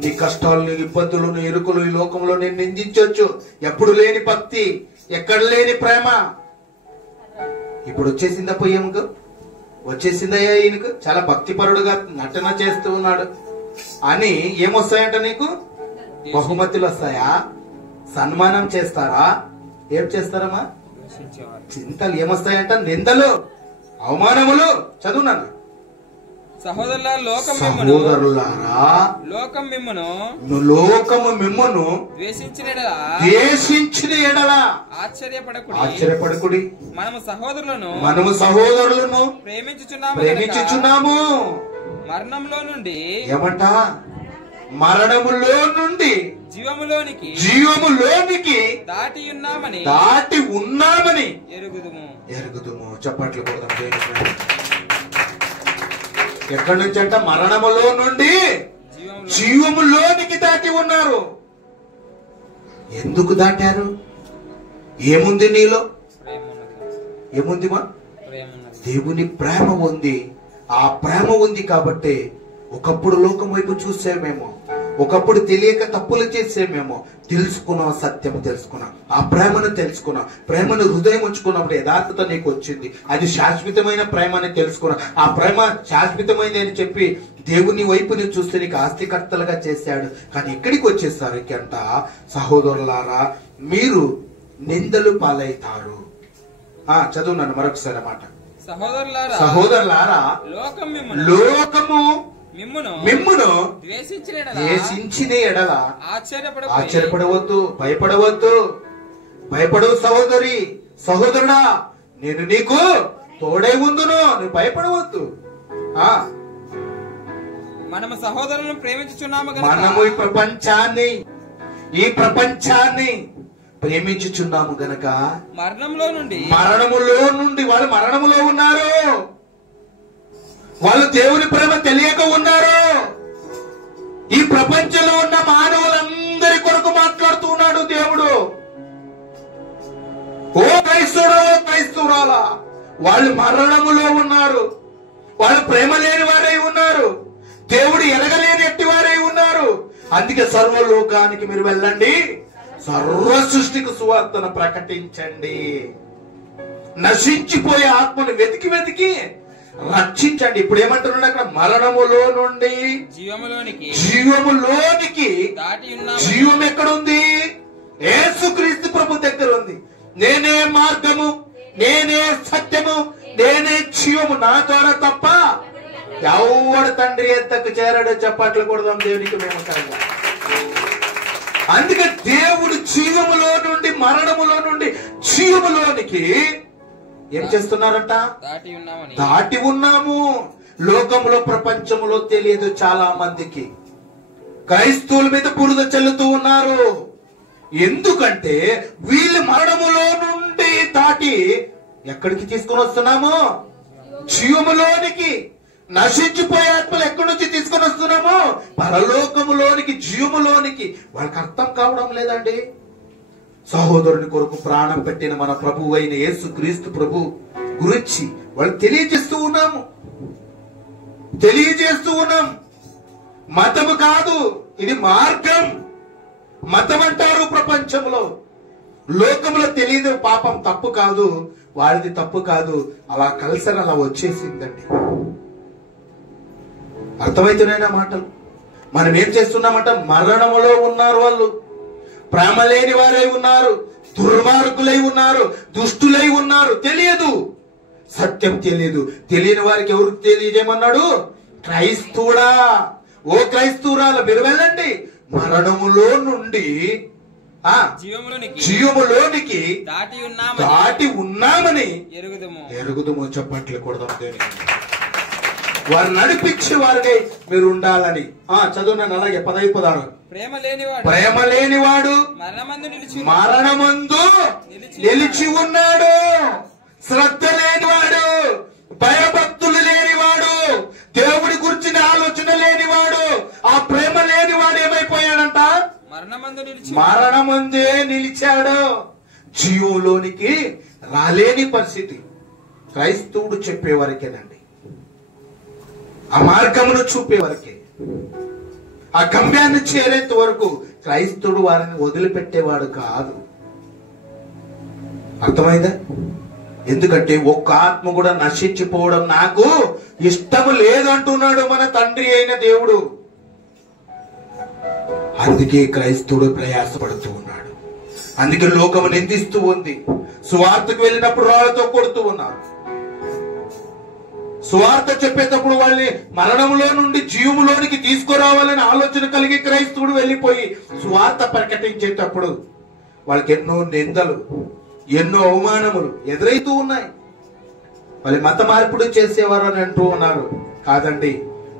నీ కష్టాలు, నీ ఇబ్బందులు, నీ ఇరుకులు ఈ లోకంలో నేను నిందించవచ్చు. ఎప్పుడు లేని భక్తి, ఎక్కడ లేని ప్రేమ ఇప్పుడు వచ్చేసిందా? పోయేముకు వచ్చేసిందయ్యా. ఈయనకు చాలా భక్తిపరుడుగా నటన చేస్తూ ఉన్నాడు అని ఏమొస్తాయంట? నీకు బహుమతులు వస్తాయా? సన్మానం చేస్తారా? ఏం చేస్తారమ్మా? చింతలు ఏమొస్తాయంట? నిందలు, అవమానములు. చదువున్నాను. సహోదరులారా, లోకము మిమ్మును ద్వేషించిన ఎడల ఆశ్చర్యపడకుడి. మనము సహోదరులను ప్రేమించుచున్నాము. మరణంలో నుండి ఏమంట? మరణములో నుండి జీవములోనికి దాటి ఉన్నామని ఎరుగుదుము. చప్పట్లు కొడదాం. ఎక్కడి నుంచి అంట? మరణములో నుండి జీవములోనికి దాటి ఉన్నారు. ఎందుకు దాటారు? ఏముంది నీలో? ఏముంది మా? దేవుని ప్రేమ ఉంది. ఆ ప్రేమ ఉంది కాబట్టి ఒకప్పుడు లోకం వైపు చూసేమేమో, ఒకప్పుడు తెలియక తప్పులు చేసేమేమో, తెలుసుకున్నాం, సత్యం తెలుసుకున్నాం, ఆ ప్రేమను తెలుసుకున్నాం. ప్రేమను హృదయం ఉంచుకున్నప్పుడు యథార్థత నీకు వచ్చింది. అది శాశ్వతమైన ప్రేమ అని తెలుసుకున్నాం. ఆ ప్రేమ శాశ్వతమైనది అని చెప్పి దేవుని వైపు నువ్వు చూస్తే నీకు ఆస్తికర్తలుగా చేశాడు. కానీ ఇక్కడికి వచ్చేసరికి అంట, సహోదరులారా మీరు నిందలు పాలైతారు. చదువు మరొకసారి అన్నమాట. సహోదరులారా, లోకము మిమ్మును ద్వేషించిన ఎడల ఆశ్చర్యపడవద్దు, భయపడవు సహోదరి, సహోదరుడా, నేను నీకు తోడే ఉందును, నువ్వు భయపడవద్దు. మనము సహోదరులను ప్రేమించుచున్నాము. మనము ఈ ప్రపంచాన్ని ప్రేమించుచున్నాము గనక మరణములో నుండి వాళ్ళు మరణములో ఉన్నారు. వాళ్ళు దేవుని ప్రేమ తెలియక ఉన్నారు. ఈ ప్రపంచంలో ఉన్న మానవులందరి కొరకు మాట్లాడుతూ ఉన్నాడు దేవుడు. ఓ క్రైస్తవురాలా, వాళ్ళు మరణములో ఉన్నారు. వాళ్ళు ప్రేమ లేని వారై ఉన్నారు. దేవుడు ఎరగలేని ఎట్టి వారై ఉన్నారు. అందుకే సర్వలోకానికి మీరు వెళ్ళండి, సర్వ సృష్టికి సువార్తను ప్రకటించండి, నశించిపోయే ఆత్మను వెతికి రక్షించండి. ఇప్పుడు ఏమంటున్నాడు అక్కడ? మరణములో నుండి జీవములోనికి. జీవం ఎక్కడుంది? యేసుక్రీస్తు ప్రభు దగ్గర ఉంది. నేనే మార్గము, నేనే సత్యము, నేనే జీవము, నా ద్వారా తప్ప ఎవడు తండ్రి ఎద్దకు చేరాడో. చప్పట్లు కొడదాం దేవునికి మేము కాదు. అందుకే దేవుడు జీవములో నుండి, మరణములో నుండి జీవములోనికి ఏం చేస్తున్నారంట? దాటి ఉన్నాము. లోకములో, ప్రపంచములో తెలియదు చాలా మందికి. క్రైస్తవుల మీద బురద చల్లుతూ ఉన్నారు. ఎందుకంటే వీళ్ళు మరణములో నుండి దాటి ఎక్కడికి తీసుకొని వస్తున్నాము? జీవములోనికి. నశించిపోయే ఆత్మలు ఎక్కడి నుంచి తీసుకొని వస్తున్నాము? పరలోకములోనికి, జీవములోనికి. వాళ్ళకి అర్థం కావడం లేదండి. సహోదరుని కొరకు ప్రాణం పెట్టిన మన ప్రభు అయిన యేసు క్రీస్తు ప్రభు గురించి వాళ్ళు తెలియజేస్తూ ఉన్నాం. మతము కాదు, ఇది మార్గం. మతం అంటారు ప్రపంచంలో. లోకంలో తెలియదు, పాపం తప్పు కాదు, వాడిది తప్పు కాదు, అలా కల్చర్ అలా వచ్చేసిందండి. అర్థమవుతున్నాయినా మాటలు? మనం ఏం చేస్తున్నామంట? మరణములో ఉన్నారు వాళ్ళు, ప్రేమ లేని వారై ఉన్నారు, దుర్మార్గులై ఉన్నారు, దుష్టులై ఉన్నారు. తెలియదు, సత్యం తెలియదు. తెలియని వారికి ఎవరికి తెలియజేయమన్నాడు? క్రైస్తవుడా, ఓ క్రైస్తవురాలు మీరు వెళ్ళండి, మరణములో నుండి జీవములోనికి దాటి ఉన్నామని ఎరుగుదుము. చెప్పట్లు కొడదాం దేనికి? వారు నడిపించే వారికై మీరు ఉండాలని. చదువున్నాను అలాగే 15-16. ప్రేమ లేనివాడు మరణమందు నిలిచి ఉన్నాడు. శ్రద్ధ లేనివాడు, భయభక్తులు లేనివాడు, దేవుడి గురించిన ఆలోచన లేనివాడు, ఆ ప్రేమ లేనివాడు ఏమైపోయాడంట? మరణమందే నిలిచాడు. జీవంలోనికి రాలేని పరిస్థితి. క్రైస్తవుడు చెప్పేవారికేనండి, ఆ మార్గమును చూపేవారికే, ఆ గమ్యాన్ని చేరేంత వరకు క్రైస్తవుడు వారిని వదిలిపెట్టేవాడు కాదు. అర్థమైందా? ఎందుకంటే ఒక్క ఆత్మ కూడా నశించిపోవడం నాకు ఇష్టము లేదు అంటున్నాడు మన తండ్రి అయిన దేవుడు. అందుకే క్రైస్తవుడు ప్రయాసపడుతూ ఉన్నాడు. అందుకే లోకము నిందిస్తూ ఉంది. సువార్తకు వెళ్ళినప్పుడు రాళ్లతో కొడుతూ ఉన్నారు. సువార్త చెప్పేటప్పుడు వాళ్ళని మరణంలో నుండి జీవములోనికి తీసుకురావాలని ఆలోచన కలిగి క్రైస్తవుడు వెళ్ళిపోయి సువార్త ప్రకటించేటప్పుడు వాళ్ళకి ఎన్నో నిందలు, ఎన్నో అవమానములు ఎదురైతూ ఉన్నాయి. వాళ్ళు మత మార్పుడు చేసేవారు అని అంటూ ఉన్నారు. కాదండి,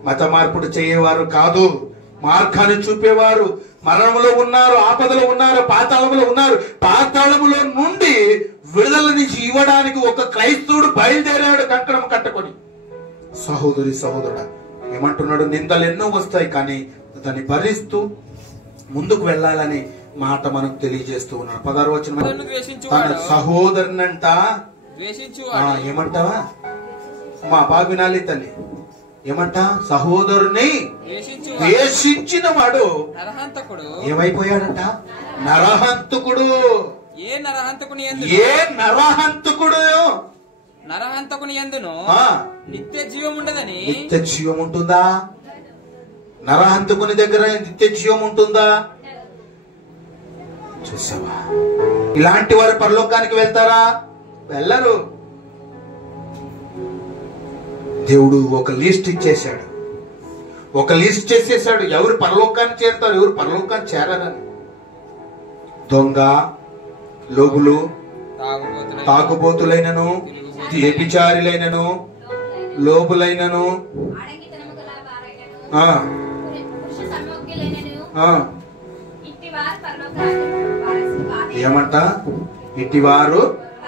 మత మార్పుడు చేయవారు కాదు, మార్గాన్ని చూపేవారు. మరణంలో ఉన్నారు, ఆపదలో ఉన్నారు, పాతాళములో ఉన్నారు. పాతాళములో నుండి విడుదలనిచ్చి ఇవ్వడానికి ఒక క్రైస్తవుడు బయలుదేరాడు కంకణం కట్టుకొని. సహోదరి సహోదరుడా, ఏమంటున్నాడు? నిందలు ఎన్నో వస్తాయి, కానీ దాన్ని భరిస్తూ ముందుకు వెళ్ళాలని మాట మనకు తెలియజేస్తూ ఉన్నాడు. 16వ వచనం, తన సహోదరునంట ఏమంటావా మా బాగా వినాలి తల్లి, ఏమంట? సహోదరుని ద్వేషించిన వాడు ఏమైపోయాడంట? నరహంతకుడు. ఏ నరహంతకుని యందును నిత్య జీవం ఉండదని. నిత్య జీవం ఉంటుందా? నరహంతకుని దగ్గర నిత్య జీవం ఉంటుందా? చూసావా? ఇలాంటి వారు పరలోకానికి వెళ్తారా? వెళ్ళరు. దేవుడు ఒక లిస్ట్ ఇచ్చేశాడు, ఒక లిస్ట్ చేసేసాడు ఎవరు పరలోకాన్ని చేరుతారు, ఎవరు పరలోకాన్ని చేరారని. దొంగ, లోబులు, తాగుబోతులైనను, వ్యభిచారులైనను, లోబులైనను, ఏమంట? ఇటివారు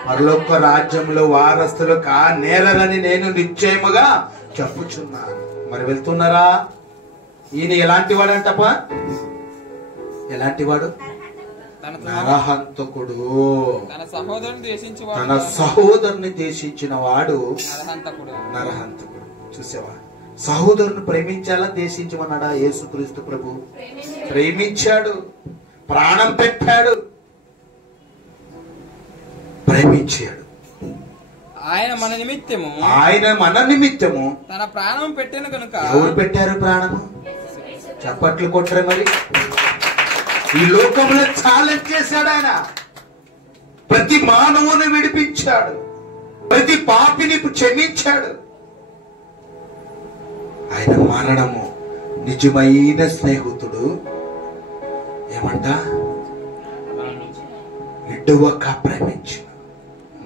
పరలోక రాజ్యంలో వారసులు కానేరని నేను నిశ్చయముగా చెప్పుచున్నాను. మరి వెళ్తున్నారా? ఈయన ఎలాంటి వాడు అంటప్ప? ఎలాంటి వాడు? నరహంతకుడు. తన సహోదరుని ద్వేషించిన వాడు నరహంతకుడు. చూసావా? సహోదరుని ప్రేమించాలా, ద్వేషించమన్నాడా యేసుక్రీస్తు ప్రభు? ప్రేమించాడు, ప్రాణం పెట్టాడు, ప్రేమించాడు. ఆయన మన నిమిత్తము తన ప్రాణం పెట్టాను కనుక. ఎవరు పెట్టారు ప్రాణము? చప్పట్లు కొట్టరే మరి. ఈ లోకంలో ఛాలెంజ్ చేశాడు ఆయన. ప్రతి మానవుని విడిపించాడు, ప్రతి పాపిని క్షమించాడు. ఆయన మరణము నిజమైన స్నేహితుడు. ఏమంట? విడువక ప్రేమించు.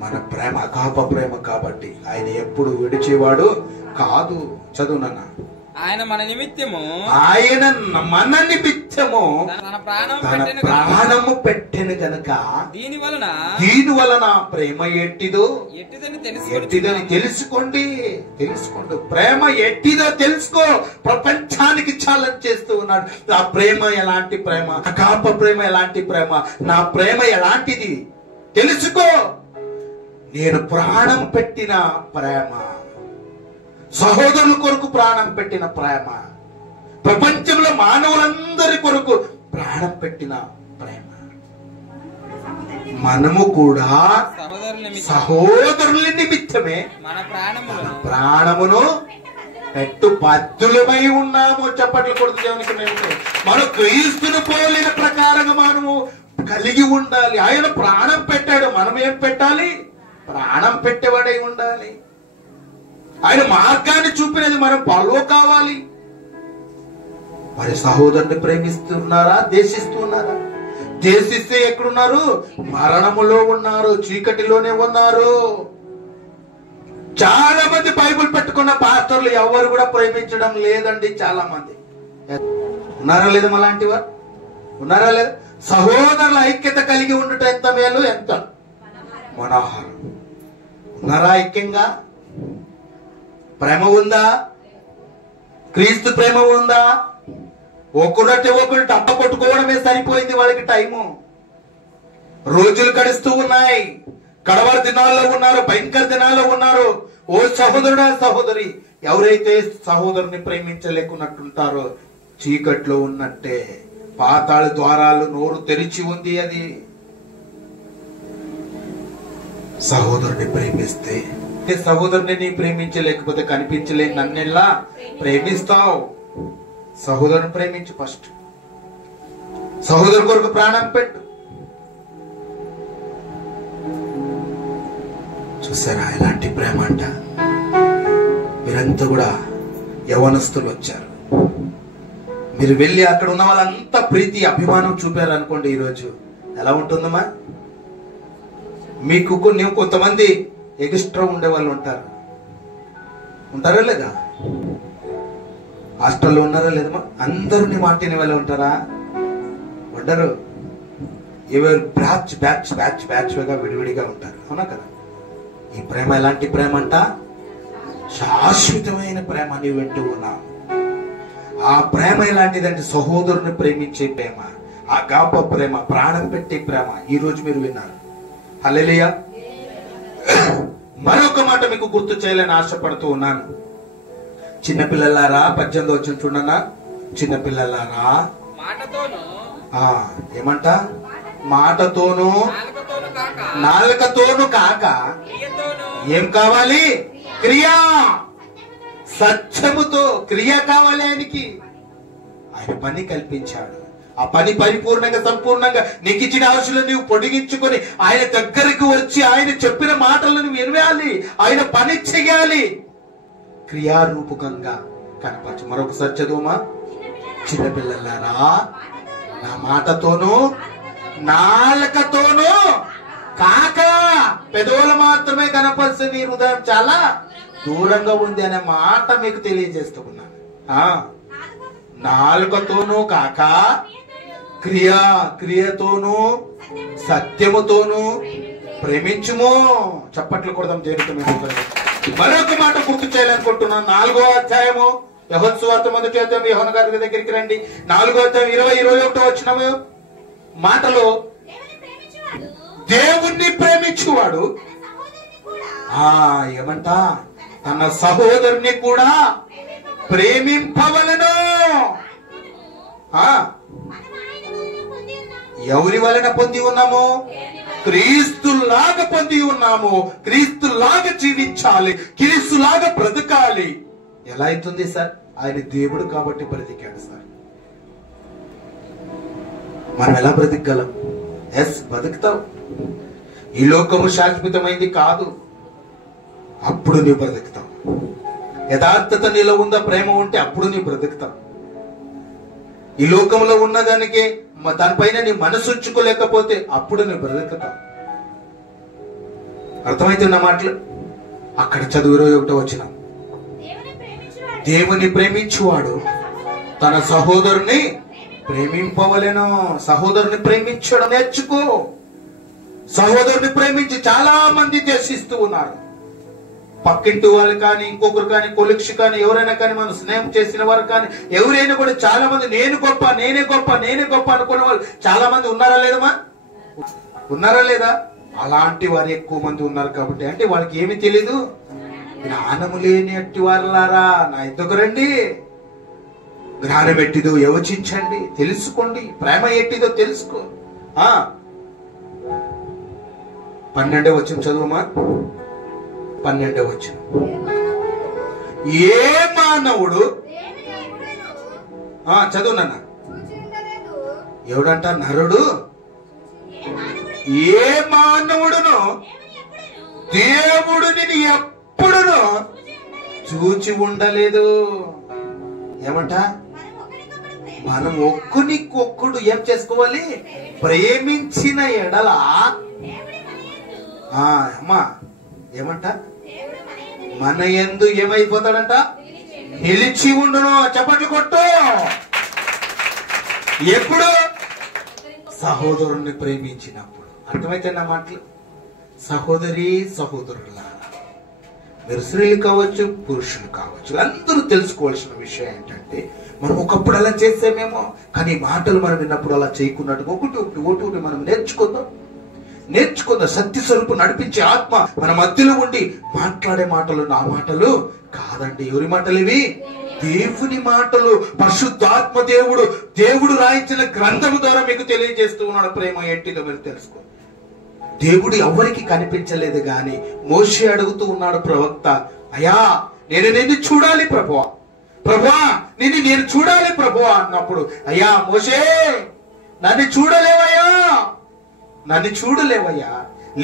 మన ప్రేమ అగాప ప్రేమ కాబట్టి ఆయన ఎప్పుడు విడిచేవాడు కాదు. చదువు నాన్న. ఆయన మన నిమిత్తము తన ప్రాణము పెట్టెను గనుక దీని వలన ప్రేమ ఎట్టిదని తెలుసుకోండి. ప్రేమ ఎట్టిదో తెలుసుకో. ప్రపంచానికి ఛాలెంజ్ చేస్తూ ఉన్నాడు. ఆ ప్రేమ ఎలాంటి ప్రేమ, అగాప ప్రేమ ఎలాంటి ప్రేమ, నా ప్రేమ ఎలాంటిది తెలుసుకో. నేను ప్రాణం పెట్టిన ప్రేమ, సహోదరుల కొరకు ప్రాణం పెట్టిన ప్రేమ, ప్రపంచంలో మానవులందరి కొరకు ప్రాణం పెట్టిన ప్రేమ. మనము కూడా సహోదరుల నిమిత్తమే మన ప్రాణమును పెట్టు బద్దులమై ఉన్నాము. చప్పట్లు కొడుతూ దేవునికి మనం క్రీస్తును పోలిన ప్రకారంగా మనము కలిగి ఉండాలి. ఆయన ప్రాణం పెట్టాడు, మనం ఏం పెట్టాలి? ప్రాణం పెట్టేవాడై ఉండాలి. ఆయన మార్గాన్ని చూపినది మనం ఫాలో కావాలి. మరి సహోదరుని ప్రేమిస్తున్నారా? దేశిస్తున్నారా? దేశిస్తే ఎక్కడున్నారు? మరణములో ఉన్నారు, చీకటిలోనే ఉన్నారు. చాలా మంది బైబిల్ పెట్టుకున్న పాస్టర్లు ఎవరు కూడా ప్రేమించడం లేదండి. చాలా మంది ఉన్నారా లేదా? అలాంటి వారు ఉన్నారా లేదా? సహోదరుల ఐక్యత కలిగి ఉండుట ఎంత మేలు, ఎంత మనోహరం. ఉన్నారా ఐక్యంగా? ప్రేమ ఉందా? క్రీస్తు ప్రేమ ఉందా? ఒకరంటే ఒకరు టప్ప కొట్టుకోవడమే సరిపోయింది వాళ్ళకి టైము. రోజులు గడుస్తూ ఉన్నాయి, కడవర దినాల్లో ఉన్నారు, భయంకర దినాల్లో ఉన్నారు. ఓ సహోదరుడా, సహోదరి, ఎవరైతే సహోదరుని ప్రేమించలేకున్నట్టుంటారో చీకట్లో ఉన్నట్టే. పాతాళ ద్వారాలు నోరు తెరిచి ఉంది. అది సహోదరుని ప్రేమిస్తే, సహోదరుని నీ ప్రేమించలేకపోతే కనిపించలే నన్నెల్లా ప్రేమిస్తావు. సహోదరుని ప్రేమించు. ఫస్ట్ సహోదరు కొరకు ప్రాణం పెట్టు. చూసారా ఎలాంటి ప్రేమ అంట? మీరంతా కూడా యవనస్తులు వచ్చారు. మీరు వెళ్ళి అక్కడ ఉన్న వాళ్ళంతా ప్రీతి అభిమానం చూపారు అనుకోండి, ఈరోజు ఎలా ఉంటుందమ్మా? మీకు కొంతమంది ఎక్స్ట్రా ఉండే వాళ్ళు ఉంటారా లేదా? హాస్టల్లో ఉన్నారా లేదమ్మా? అందరూ నీ మాట వినే వాళ్ళు ఉంటారా? ఉండరు. ఎవరు బ్యాచ్ బ్యాచ్ బ్యాచ్ బ్యాచ్గా విడివిడిగా ఉంటారు. అవునా కదా? ఈ ప్రేమ ఎలాంటి ప్రేమ అంట? శాశ్వతమైన ప్రేమ. నీవు వింటూ ఉన్నావు. ఆ ప్రేమ ఎలాంటిదంటే సహోదరుని ప్రేమించే ప్రేమ, ఆ గాప ప్రేమ, ప్రాణం పెట్టే ప్రేమ. ఈ రోజు మీరు విన్నారు. హల్లెలూయా. మరొక మాట మీకు గుర్తు చేయాలని ఆశపడుతూ ఉన్నాను. చిన్నపిల్లలారా, 18 వచ్చిన చూడన్నా. చిన్నపిల్లలారా, ఏమంట? మాటతోనూ నాలుకతోనూ కాక ఏం కావాలి? క్రియా. సత్యముతో క్రియ కావాలి. ఆయనకి ఆయన పని కల్పించాడు. ఆ పని పరిపూర్ణంగా సంపూర్ణంగా నీకు ఇచ్చిన ఆశలు నువ్వు పొడిగించుకొని ఆయన దగ్గరికి వచ్చి ఆయన చెప్పిన మాటలను నువ్వు వినవేయాలి. ఆయన పని చెయ్యాలి. క్రియారూపకంగా కనపరచు. మరొకసారి చదువుమా. చిన్నపిల్లలారా, నా మాటతోనూ నాలుకతోనూ కాక పెదవులు మాత్రమే కనపరిచే నీ హృదయం చాలా దూరంగా ఉంది అనే మాట మీకు తెలియజేస్తూ ఉన్నాను. నాలుకతోనూ కాక క్రియతోనూ సత్యముతోనూ ప్రేమించుము. చప్పట్లు కొడదాం దేవునికి. మరొక మాట గుర్తు చేయాలనుకుంటున్నాను. 4వ అధ్యాయము యోహాను సువార్త 1వ అధ్యాయం. యోహాను గారి దగ్గరికి రండి. 4వ అధ్యాయం 20-21 వచ్చిన మాటలో దేవుణ్ణి ప్రేమించువాడు ఏమంట? తన సహోదరుని కూడా ప్రేమింపవలెను. ఎవరి వలన పొంది ఉన్నాము? క్రీస్తులాగా పొంది ఉన్నాము. క్రీస్తులాగా జీవించాలి, క్రీస్తులాగా బ్రతకాలి. ఎలా అవుతుంది సార్? ఆయన దేవుడు కాబట్టి బ్రతికాడు సార్. మనం ఎలా బ్రతికగలం? ఎస్, బ్రతుకుతావు. ఈ లోకము శాశ్వతమైంది కాదు. అప్పుడు నీవు బ్రతుకుతావు. యథార్థత నీలో ఉందా? ప్రేమ ఉంటే అప్పుడు నీవు బ్రతుకుతావు. ఈ లోకంలో ఉన్నదానికి దానిపైన నీ మనసు ఉంచుకోలేకపోతే అప్పుడు నువ్వు బ్రతుకుతావు. అర్థమైతున్న మాటలు? అక్కడ చదువు 21 వచ్చిన దేవుని ప్రేమించువాడు తన సహోదరుని ప్రేమింపవలెను. సహోదరుని ప్రేమించడం నేర్చుకో. సహోదరుని ప్రేమించి చాలా మంది దేశిస్తూ ఉన్నారు. పక్కింటి వాళ్ళు కానీ, ఇంకొకరు కానీ, కొలిక్ష కానీ, ఎవరైనా కానీ, మనం స్నేహం చేసిన వారు కానీ, ఎవరైనా కూడా చాలా మంది నేనే గొప్ప అనుకునే వాళ్ళు చాలా మంది ఉన్నారా లేదమ్మా? ఉన్నారా లేదా? అలాంటి వారు ఎక్కువ మంది ఉన్నారు. కాబట్టి అంటే వాళ్ళకి ఏమి తెలీదు. జ్ఞానము లేని అట్టి వారులారా నా ఎద్దుకు రండి. జ్ఞానం ఎట్టిదో యోచించండి, తెలుసుకోండి. ప్రేమ ఎట్టిదో తెలుసుకో. 12వ వచనం చదువుమా. 12వ వచనం. ఏ మానవుడు చదువు నాన్న. ఎవడంట? నరుడు. ఏ మానవుడును దేవుడిని ఎప్పుడును చూచి ఉండలేదు. ఏమంట? మనం ఒక్కనికొక్కడు ఏం చేసుకోవాలి? ప్రేమించిన ఎడల అమ్మా ఏమంట? మన యందు ఏమైపోతాడంట? నిలిచి ఉండును. చప్పట్లు కొట్టు. ఎప్పుడు? సహోదరుణ్ణి ప్రేమించినప్పుడు. అర్థమైతే నా మాటలు? సహోదరి సహోదరులారా, మీరు స్త్రీలు కావచ్చు పురుషులు కావచ్చు, అందరూ తెలుసుకోవాల్సిన విషయం ఏంటంటే, మనం ఒకప్పుడు అలా చేసామేమో, కానీ మాటలు మనం విన్నప్పుడు అలా చేయకున్నట్టు ఒకటి మనం నేర్చుకుందాం. సత్య స్వరూపు నడిపించే ఆత్మ మన మధ్యలో ఉండి మాట్లాడే మాటలు నా మాటలు కాదండి. ఎవరి మాటలు ఇవి? దేవుని మాటలు. పరిశుద్ధాత్మ దేవుడు రాయించిన గ్రంథము ద్వారా మీకు తెలియజేస్తూ ఉన్నాడు. ప్రేమ ఏంటిదో మీరు తెలుసుకో. దేవుడు ఎవరికి కనిపించలేదు గాని మోషే అడుగుతూ ఉన్నాడు ప్రవక్త, అయ్యా నేను నిన్ను చూడాలి ప్రభువా, నేను చూడాలి ప్రభువా అన్నప్పుడు, అయ్యా మోషే నన్ను చూడలేవయ్యా.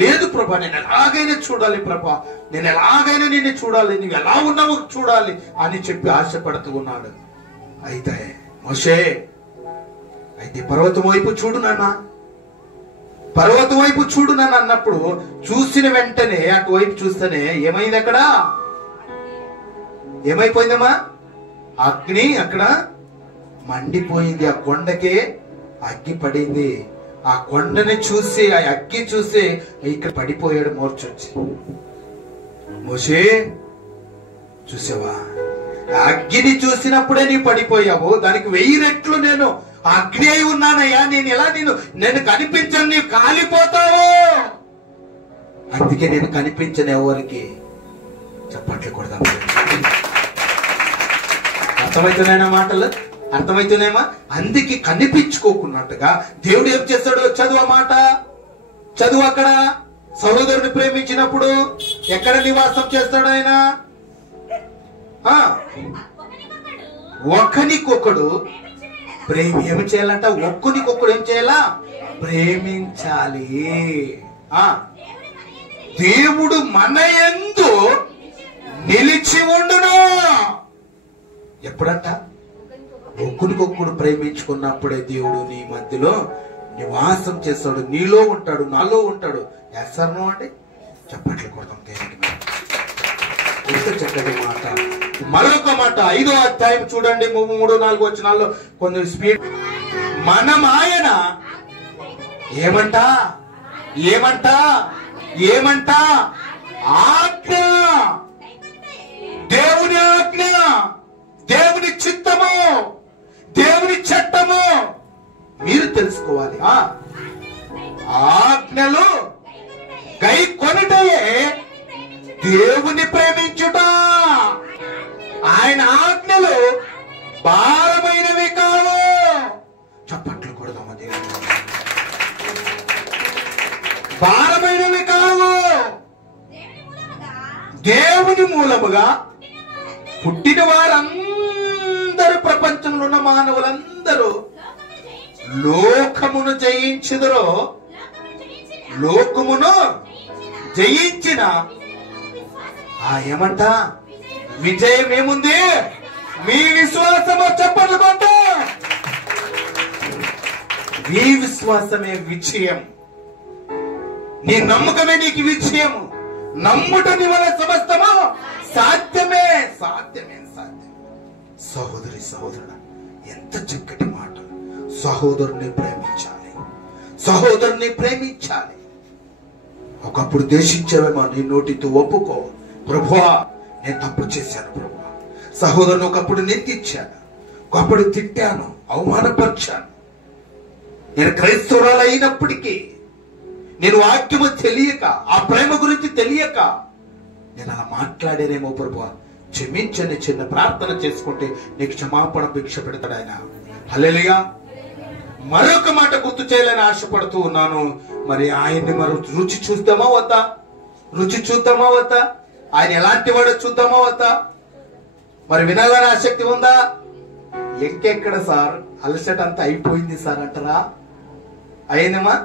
లేదు ప్రభా, నేను ఎలాగైనా చూడాలి ప్రభా, నేను ఎలాగైనా నిన్ను చూడాలి, నువ్వు ఎలా ఉన్నావో చూడాలి అని చెప్పి ఆశపడుతూ ఉన్నాడు. అయితే మోషే పర్వతం వైపు చూడు నాన్న, పర్వతం వైపు చూడు నాన్న అన్నప్పుడు చూసిన వెంటనే అటువైపు చూస్తేనే ఏమైంది? అక్కడ ఏమైపోయిందమ్మా? అగ్ని అక్కడ మండిపోయింది. ఆ కొండకే అగ్గి పడింది. ఆ కొండని చూసి, ఆ అగ్గి చూసి ఇక్కడ పడిపోయాడు మోర్చొచ్చి. మోషే చూసావా, అగ్గిని చూసినప్పుడే నీ పడిపోయావు, దానికి 1000 రెట్లు నేను అగ్ని అయి ఉన్నానయ్యా, నేను కనిపించను, నీవు కాలిపోతావు. అందుకే నేను కనిపించను ఎవరికి. చప్పట్లు కొడదాం. అర్థమవుతున్నాయా మాటలు? అర్థమవుతున్నాయమ్మా? అందుకే కనిపించుకోకున్నట్టుగా దేవుడు ఏం చేస్తాడు? చదువు ఆ మాట, చదువు. అక్కడ సహోదరుని ప్రేమించినప్పుడు ఎక్కడ నివాసం చేస్తాడు ఆయన? ఒకనికొకడు ఏమి చేయాలంట? ఒక్కనికొకడు ఏం చేయాలా? ప్రేమించాలి. దేవుడు మన యందు నిలిచి ఉండును. ఎప్పుడంట? ఒక్కడికొక్కడు ప్రేమించుకున్నప్పుడే దేవుడు నీ మధ్యలో నివాసం చేస్తాడు, నీలో ఉంటాడు, నాలో ఉంటాడు. ఎస్సర్నో అంటే చప్పట్లు కొడతాం దేవుడికి. ఎంత చక్కటి మాట. మరొక మాట 5వ అధ్యాయం చూడండి, 3-4 వచనాల్లో కొంచెం స్పీడ్. మనం ఆయన ఏమంట ఆజ్ఞ, దేవుని ఆజ్ఞ, దేవుని చిత్తము, దేవుని చట్టము మీరు తెలుసుకోవాలి. ఆజ్ఞలు గై కొనుటయే దేవుని ప్రేమించుట. ఆయన ఆజ్ఞలు భారమైనవి కావు. చప్పట్లు కొడదామా దేవుని? భారమైనవి కావు. దేవుని మూలముగా పుట్టిన వారందరూ, ప్రపంచంలో ఉన్న మానవులందరూ లోకమును జయించుదురో, లోకమును జయించిన ఏమంట? విజయం ఏముంది? మీ విశ్వాసము. చెప్పండి కొంత. మీ విశ్వాసమే విజయం. నీ నమ్మకమే నీకు విజయము. నమ్ముట నీ వల్ల సమస్తము సాధ్యమే. సహోదరి సహోదరుడు, ఎంత చక్కటి మాట. సహోదరుని ప్రేమించాలి. ఒకప్పుడు దేశించావేమో, నీ నోటితో ఒప్పుకో, ప్రభువా నేను తప్పు చేశాను ప్రభువా. సహోదరుని ఒకప్పుడు నిందించాను, ఒకప్పుడు తిట్టాను, అవమానపరిచాను. నేను క్రైస్తవురాలు అయినప్పటికీ, నేను వాక్యము తెలియక, ఆ ప్రేమ గురించి తెలియక నేను అలా మాట్లాడేనేమో ప్రభువా, క్షమించని చిన్న ప్రార్థన చేసుకుంటే నీకు క్షమాపణ భిక్ష పెడతాడు ఆయన. హల్లెలూయా. మరొక మాట గుర్తు చేయాలని ఆశపడుతూ ఉన్నాను. మరి ఆయన్ని మరి రుచి చూద్దామా వద్దా? రుచి చూద్దామా వద్దా? ఆయన ఎలాంటి వాడో చూద్దామా వద్దా? మరి వినాలని ఆసక్తి ఉందా? ఎక్కెక్కడ సార్, అలసట అంతా అయిపోయింది సార్ అంటారా? అయిందమ్మా?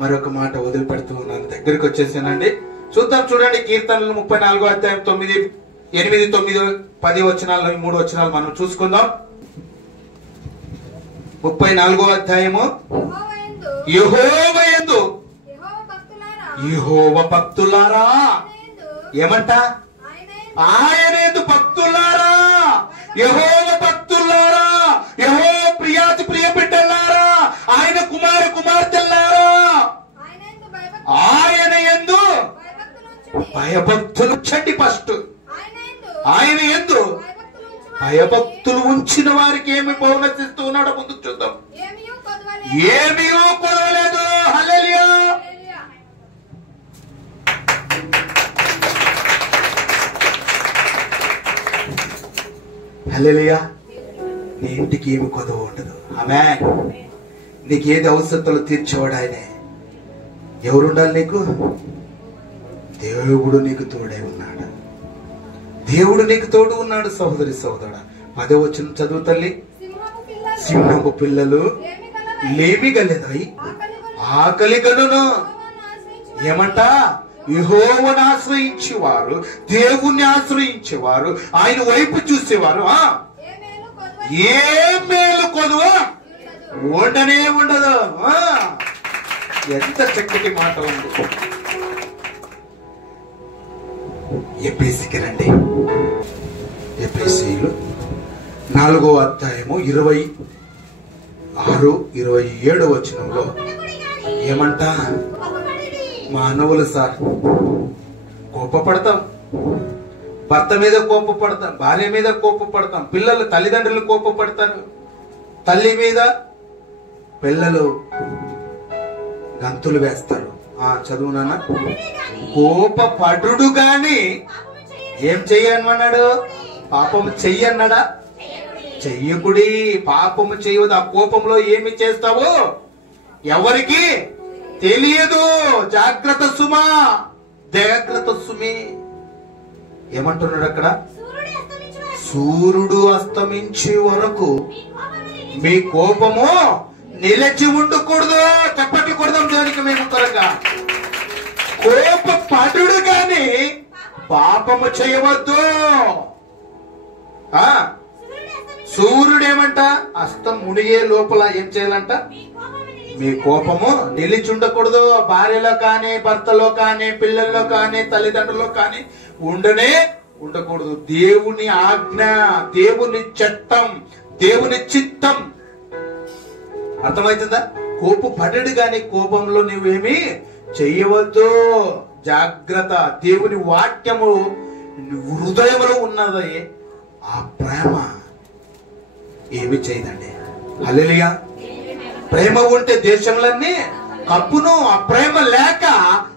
మరొక మాట వదిలిపెడుతూ ఉన్నాను, దగ్గరికి వచ్చేసానండి. చూద్దాం, చూడండి. కీర్తనలు 34వ అధ్యాయం 9, 8, 9, 10 వచనాలు, 3 వచనాలు మనం చూసుకుందాం. 34వ అధ్యాయము. యెహోవాయందు యెహోవా భక్తులారా, ఏమంట? ఆయనేందు భక్తులారా, యెహోవా భక్తులారా, యెహోవా ప్రియాతి ప్రియ బిడ్డలారా, ఆయన కుమార కుమార్తెలారా, ఆయన యందు భయభక్తులు ఉంచండి. ఫస్ట్ ఆయన యందు భయభక్తులు ఉంచిన వారికి ఏమి బోనస్ ఇస్తూ ఉన్నాడో ముందుకు చూద్దాం. ఏమీ కొదవలేదు. హల్లెలూయా. హల్లెలూయా. నీ ఇంటికి ఏమి కొదవ ఉండదు. ఆమేన్. నీకేది అవసరతలు తీర్చేవాడు ఆయనే. ఎవరుండాలి నీకు? దేవుడు నీకు తోడై ఉన్నాడు. దేవుడు నీకు తోడు ఉన్నాడు. సహోదరి సహోదరుడా, 10వ వచనం చదువు తల్లి. సింహపు పిల్లలు లేమి గలదై ఆకలి గనును. ఏమంట? యెహోవాను ఆశ్రయించేవారు, దేవుణ్ణి ఆశ్రయించేవారు, ఆయన వైపు చూసేవారు ఏ మేలు కొదువ ఉండనే ఉండదు. ఎంత చక్కటి మాట ఉంది. ఎఫెసీకి రండి. ఎఫెసీలు 4వ అధ్యాయము 26, 27 వచనంలో ఏమంట? మానవులు సార్ కోపపడతాం, భర్త మీద కోపపడతాం, భార్య మీద కోపపడతాం, పిల్లలు తల్లిదండ్రులు కోపపడతారు, తల్లి మీద పిల్లలు గంతులు వేస్తారు. చదువునా? కోపపడుడు గాని ఏం చెయ్యమన్నాడు? పాపము చెయ్యన్నాడా? చెయ్యకుడి. పాపము చేయవద్దు. ఆ కోపంలో ఏమి చేస్తావు ఎవరికి తెలియదు. జాగ్రత్త సుమా, జాగ్రత్త సుమి. ఏమంటున్నాడు అక్కడ? సూర్యుడు అస్తమించే వరకు మీ కోపము నిలిచి ఉండకూడదు. చప్పట్లు కొడదాం దానికి మేము త్వరగా. కోపపడుడు గాని పాపము చేయవద్దు. సూర్యుడు ఏమంట? అస్తం మునిగే లోపల ఏం చేయాలంట? మీ కోపము నిలిచి ఉండకూడదు. భార్యలో కానీ, భర్తలో కానీ, పిల్లల్లో కానీ, తల్లిదండ్రుల్లో కానీ ఉండనే ఉండకూడదు. దేవుని ఆజ్ఞ, దేవుని చట్టం, దేవుని చిత్తం. అర్థమవుతుందా? కోపపడడు గాని కోపంలో నువ్వేమి చెయ్యవద్దు. జాగ్రత్త. దేవుని వాక్యము హృదయంలో ఉన్నది. ఆ ప్రేమ ఏమి చేయదండి. హల్లెలూయా. ప్రేమ ఉంటే దేశంలన్నీ కప్పును. ఆ ప్రేమ లేక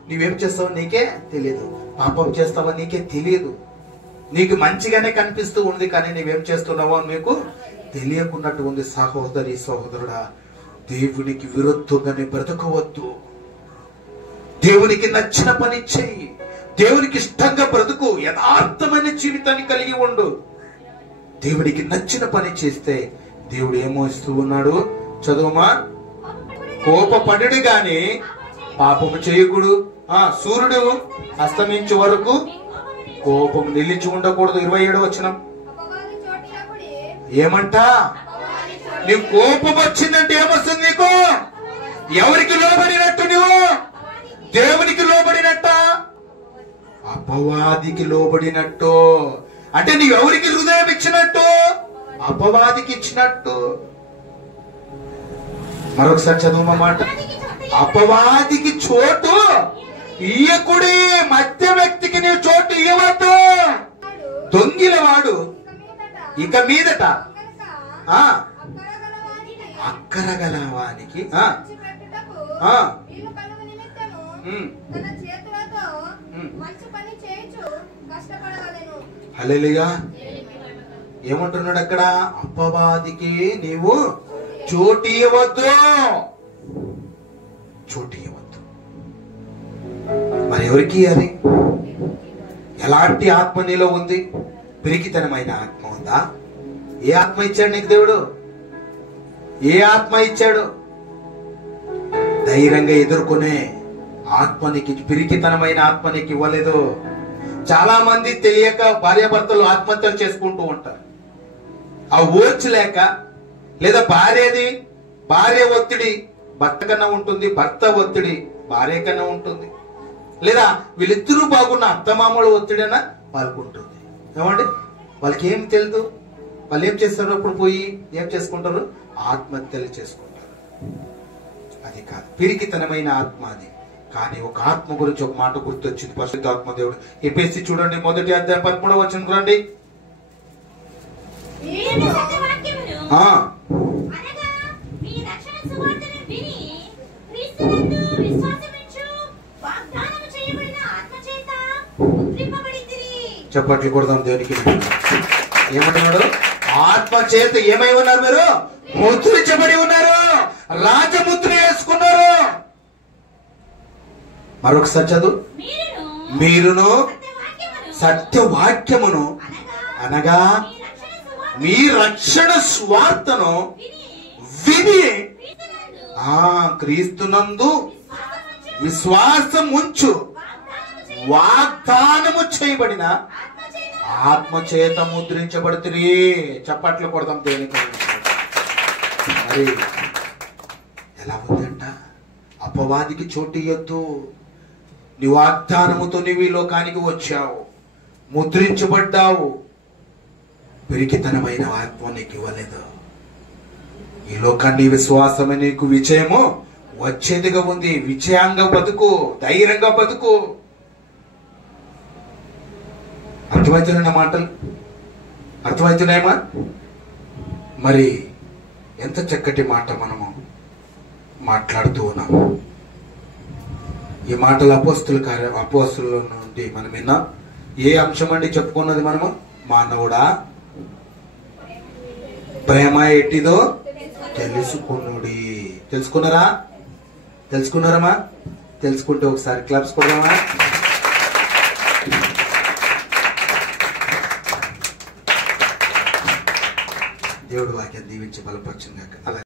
నువ్వేం చేస్తావో నీకే తెలియదు. పాపం చేస్తావో నీకే తెలియదు. నీకు మంచిగానే కనిపిస్తూ ఉంది, కానీ నువ్వేం చేస్తున్నావో నీకు తెలియకున్నట్టు ఉంది. సహోదరి సహోదరుడా, దేవునికి విరుద్ధంగానే బ్రతకవద్దు. దేవునికి నచ్చిన పని చెయ్యి. దేవునికి ఇష్టంగా బ్రతుకు. యథార్థమైన జీవితాన్ని కలిగి ఉండు. దేవునికి నచ్చిన పని చేస్తే దేవుడు ఏమో ఇస్తూ ఉన్నాడు. చదువుమా. కోపపడుడు గాని పాపము చేయకూడదు. సూర్యుడు అస్తమించే వరకు కోపం నిలిచి ఉండకూడదు. 27 వచనం ఏమంట? నీకు కోపం వచ్చిందంటే ఏమొస్తుంది నీకు? ఎవరికి లోబడినట్టు? నువ్వు దేవునికి లోబడినట్ట, అపవాదికి లోబడినట్టు. అంటే నీవెవరికి హృదయం ఇచ్చినట్టు? అపవాదికి ఇచ్చినట్టు. మరొకసారి చదువు మాట. అపవాదికి చోటు ఇయ్యకుడి. మధ్య వ్యక్తికి నీవు చోటు ఇవ్వద్దు. దొంగిలవాడు ఇక మీదట అక్కరగలవానికి హల్లెలూయా. ఏమంటున్నాడు అక్కడ? అపవాదికి నీవు చోటు ఇవ్వద్దు. మరి ఎవరికి ఇవ్వాలి? ఎలాంటి ఆత్మ నీలో ఉంది? పిరికితనమైన ఆత్మ ఉందా? ఏ ఆత్మ ఇచ్చాడు నీకు దేవుడు? ఏ ఆత్మ ఇచ్చాడు? ధైర్యంగా ఎదుర్కొనే ఆత్మ నీకు, పిరికితనమైన ఆత్మ నీకు ఇవ్వలేదు. చాలా మంది తెలియక భార్యాభర్తలు ఆత్మహత్యలు చేసుకుంటూ ఉంటారు. ఆ ఓర్చలేక, లేదా భార్య ఒత్తిడి భర్త కన్నా ఉంటుంది, భర్త ఒత్తిడి భార్య కన్నా ఉంటుంది, లేదా వీళ్ళిద్దరూ బాగున్న అత్తమామల ఒత్తిడినా వాళ్ళకు ఉంటుంది. ఏమండి, వాళ్ళకి ఏం తెలియదు. వాళ్ళు ఏం చేస్తారు? అప్పుడు పోయి ఏం చేసుకుంటారు? ఆత్మహత్యలు చేసుకుంటారు. అది కాదు, పిరికితనమైన ఆత్మ అది. కానీ ఒక ఆత్మ గురించి ఒక మాట గుర్తొచ్చింది. పరిశుద్ధాత్మ దేవుడు. ఎఫెసీ చూడండి, 1వ అధ్యాయం 13వ వచనం రండి. చప్పట్లు కొడదాం దేవునికి. ఏమంటున్నాడు? ఆత్మ చేత ఏమై ఉన్నారు? మీరు ముద్రించబడి ఉన్నారు, రాజముద్ర వేసుకున్నారు. మరొకసారి చదువు. మీరును సత్యవాక్యమును అనగా మీ రక్షణ స్వార్థను విని క్రీస్తునందు విశ్వాసం ఉంచు వాగ్దానము చేయబడిన ఆత్మ చేత ముద్రించబడుతుంది. చప్పట్లు కొడదాం దేనికి. మరి ఎలా ఉందంట? అపవాదికి చోటు ఇయ్యొద్దు. నీ వాగ్దానముతో నీవు ఈ లోకానికి వచ్చావు, ముద్రించబడ్డావు. పిరికితనమైన ఆత్మ నీకు ఇవ్వలేదు. ఈ లోకాన్ని విశ్వాసమే నీకు విజయము వచ్చేదిగా ఉంది. విజయంగా బతుకు, ధైర్యంగా బతుకు. అర్థమవుతున్న మాటలు అర్థమవుతున్నాయమ్మా? మరి ఎంత చక్కటి మాట మనము మాట్లాడుతూ ఉన్నాము. ఈ మాటలు అపోస్తుల నుండి మనం విన్నాం. ఏ అంశం అండి చెప్పుకున్నది మనము? మానవుడా, ప్రేమ ఎట్టిదో తెలుసుకునుడి. తెలుసుకున్నారమ్మా? తెలుసుకుంటే ఒకసారి క్లాప్స్ కొడదామా? దేవుడు వాక్యాన్ని దీవించి బలపరచుగాక.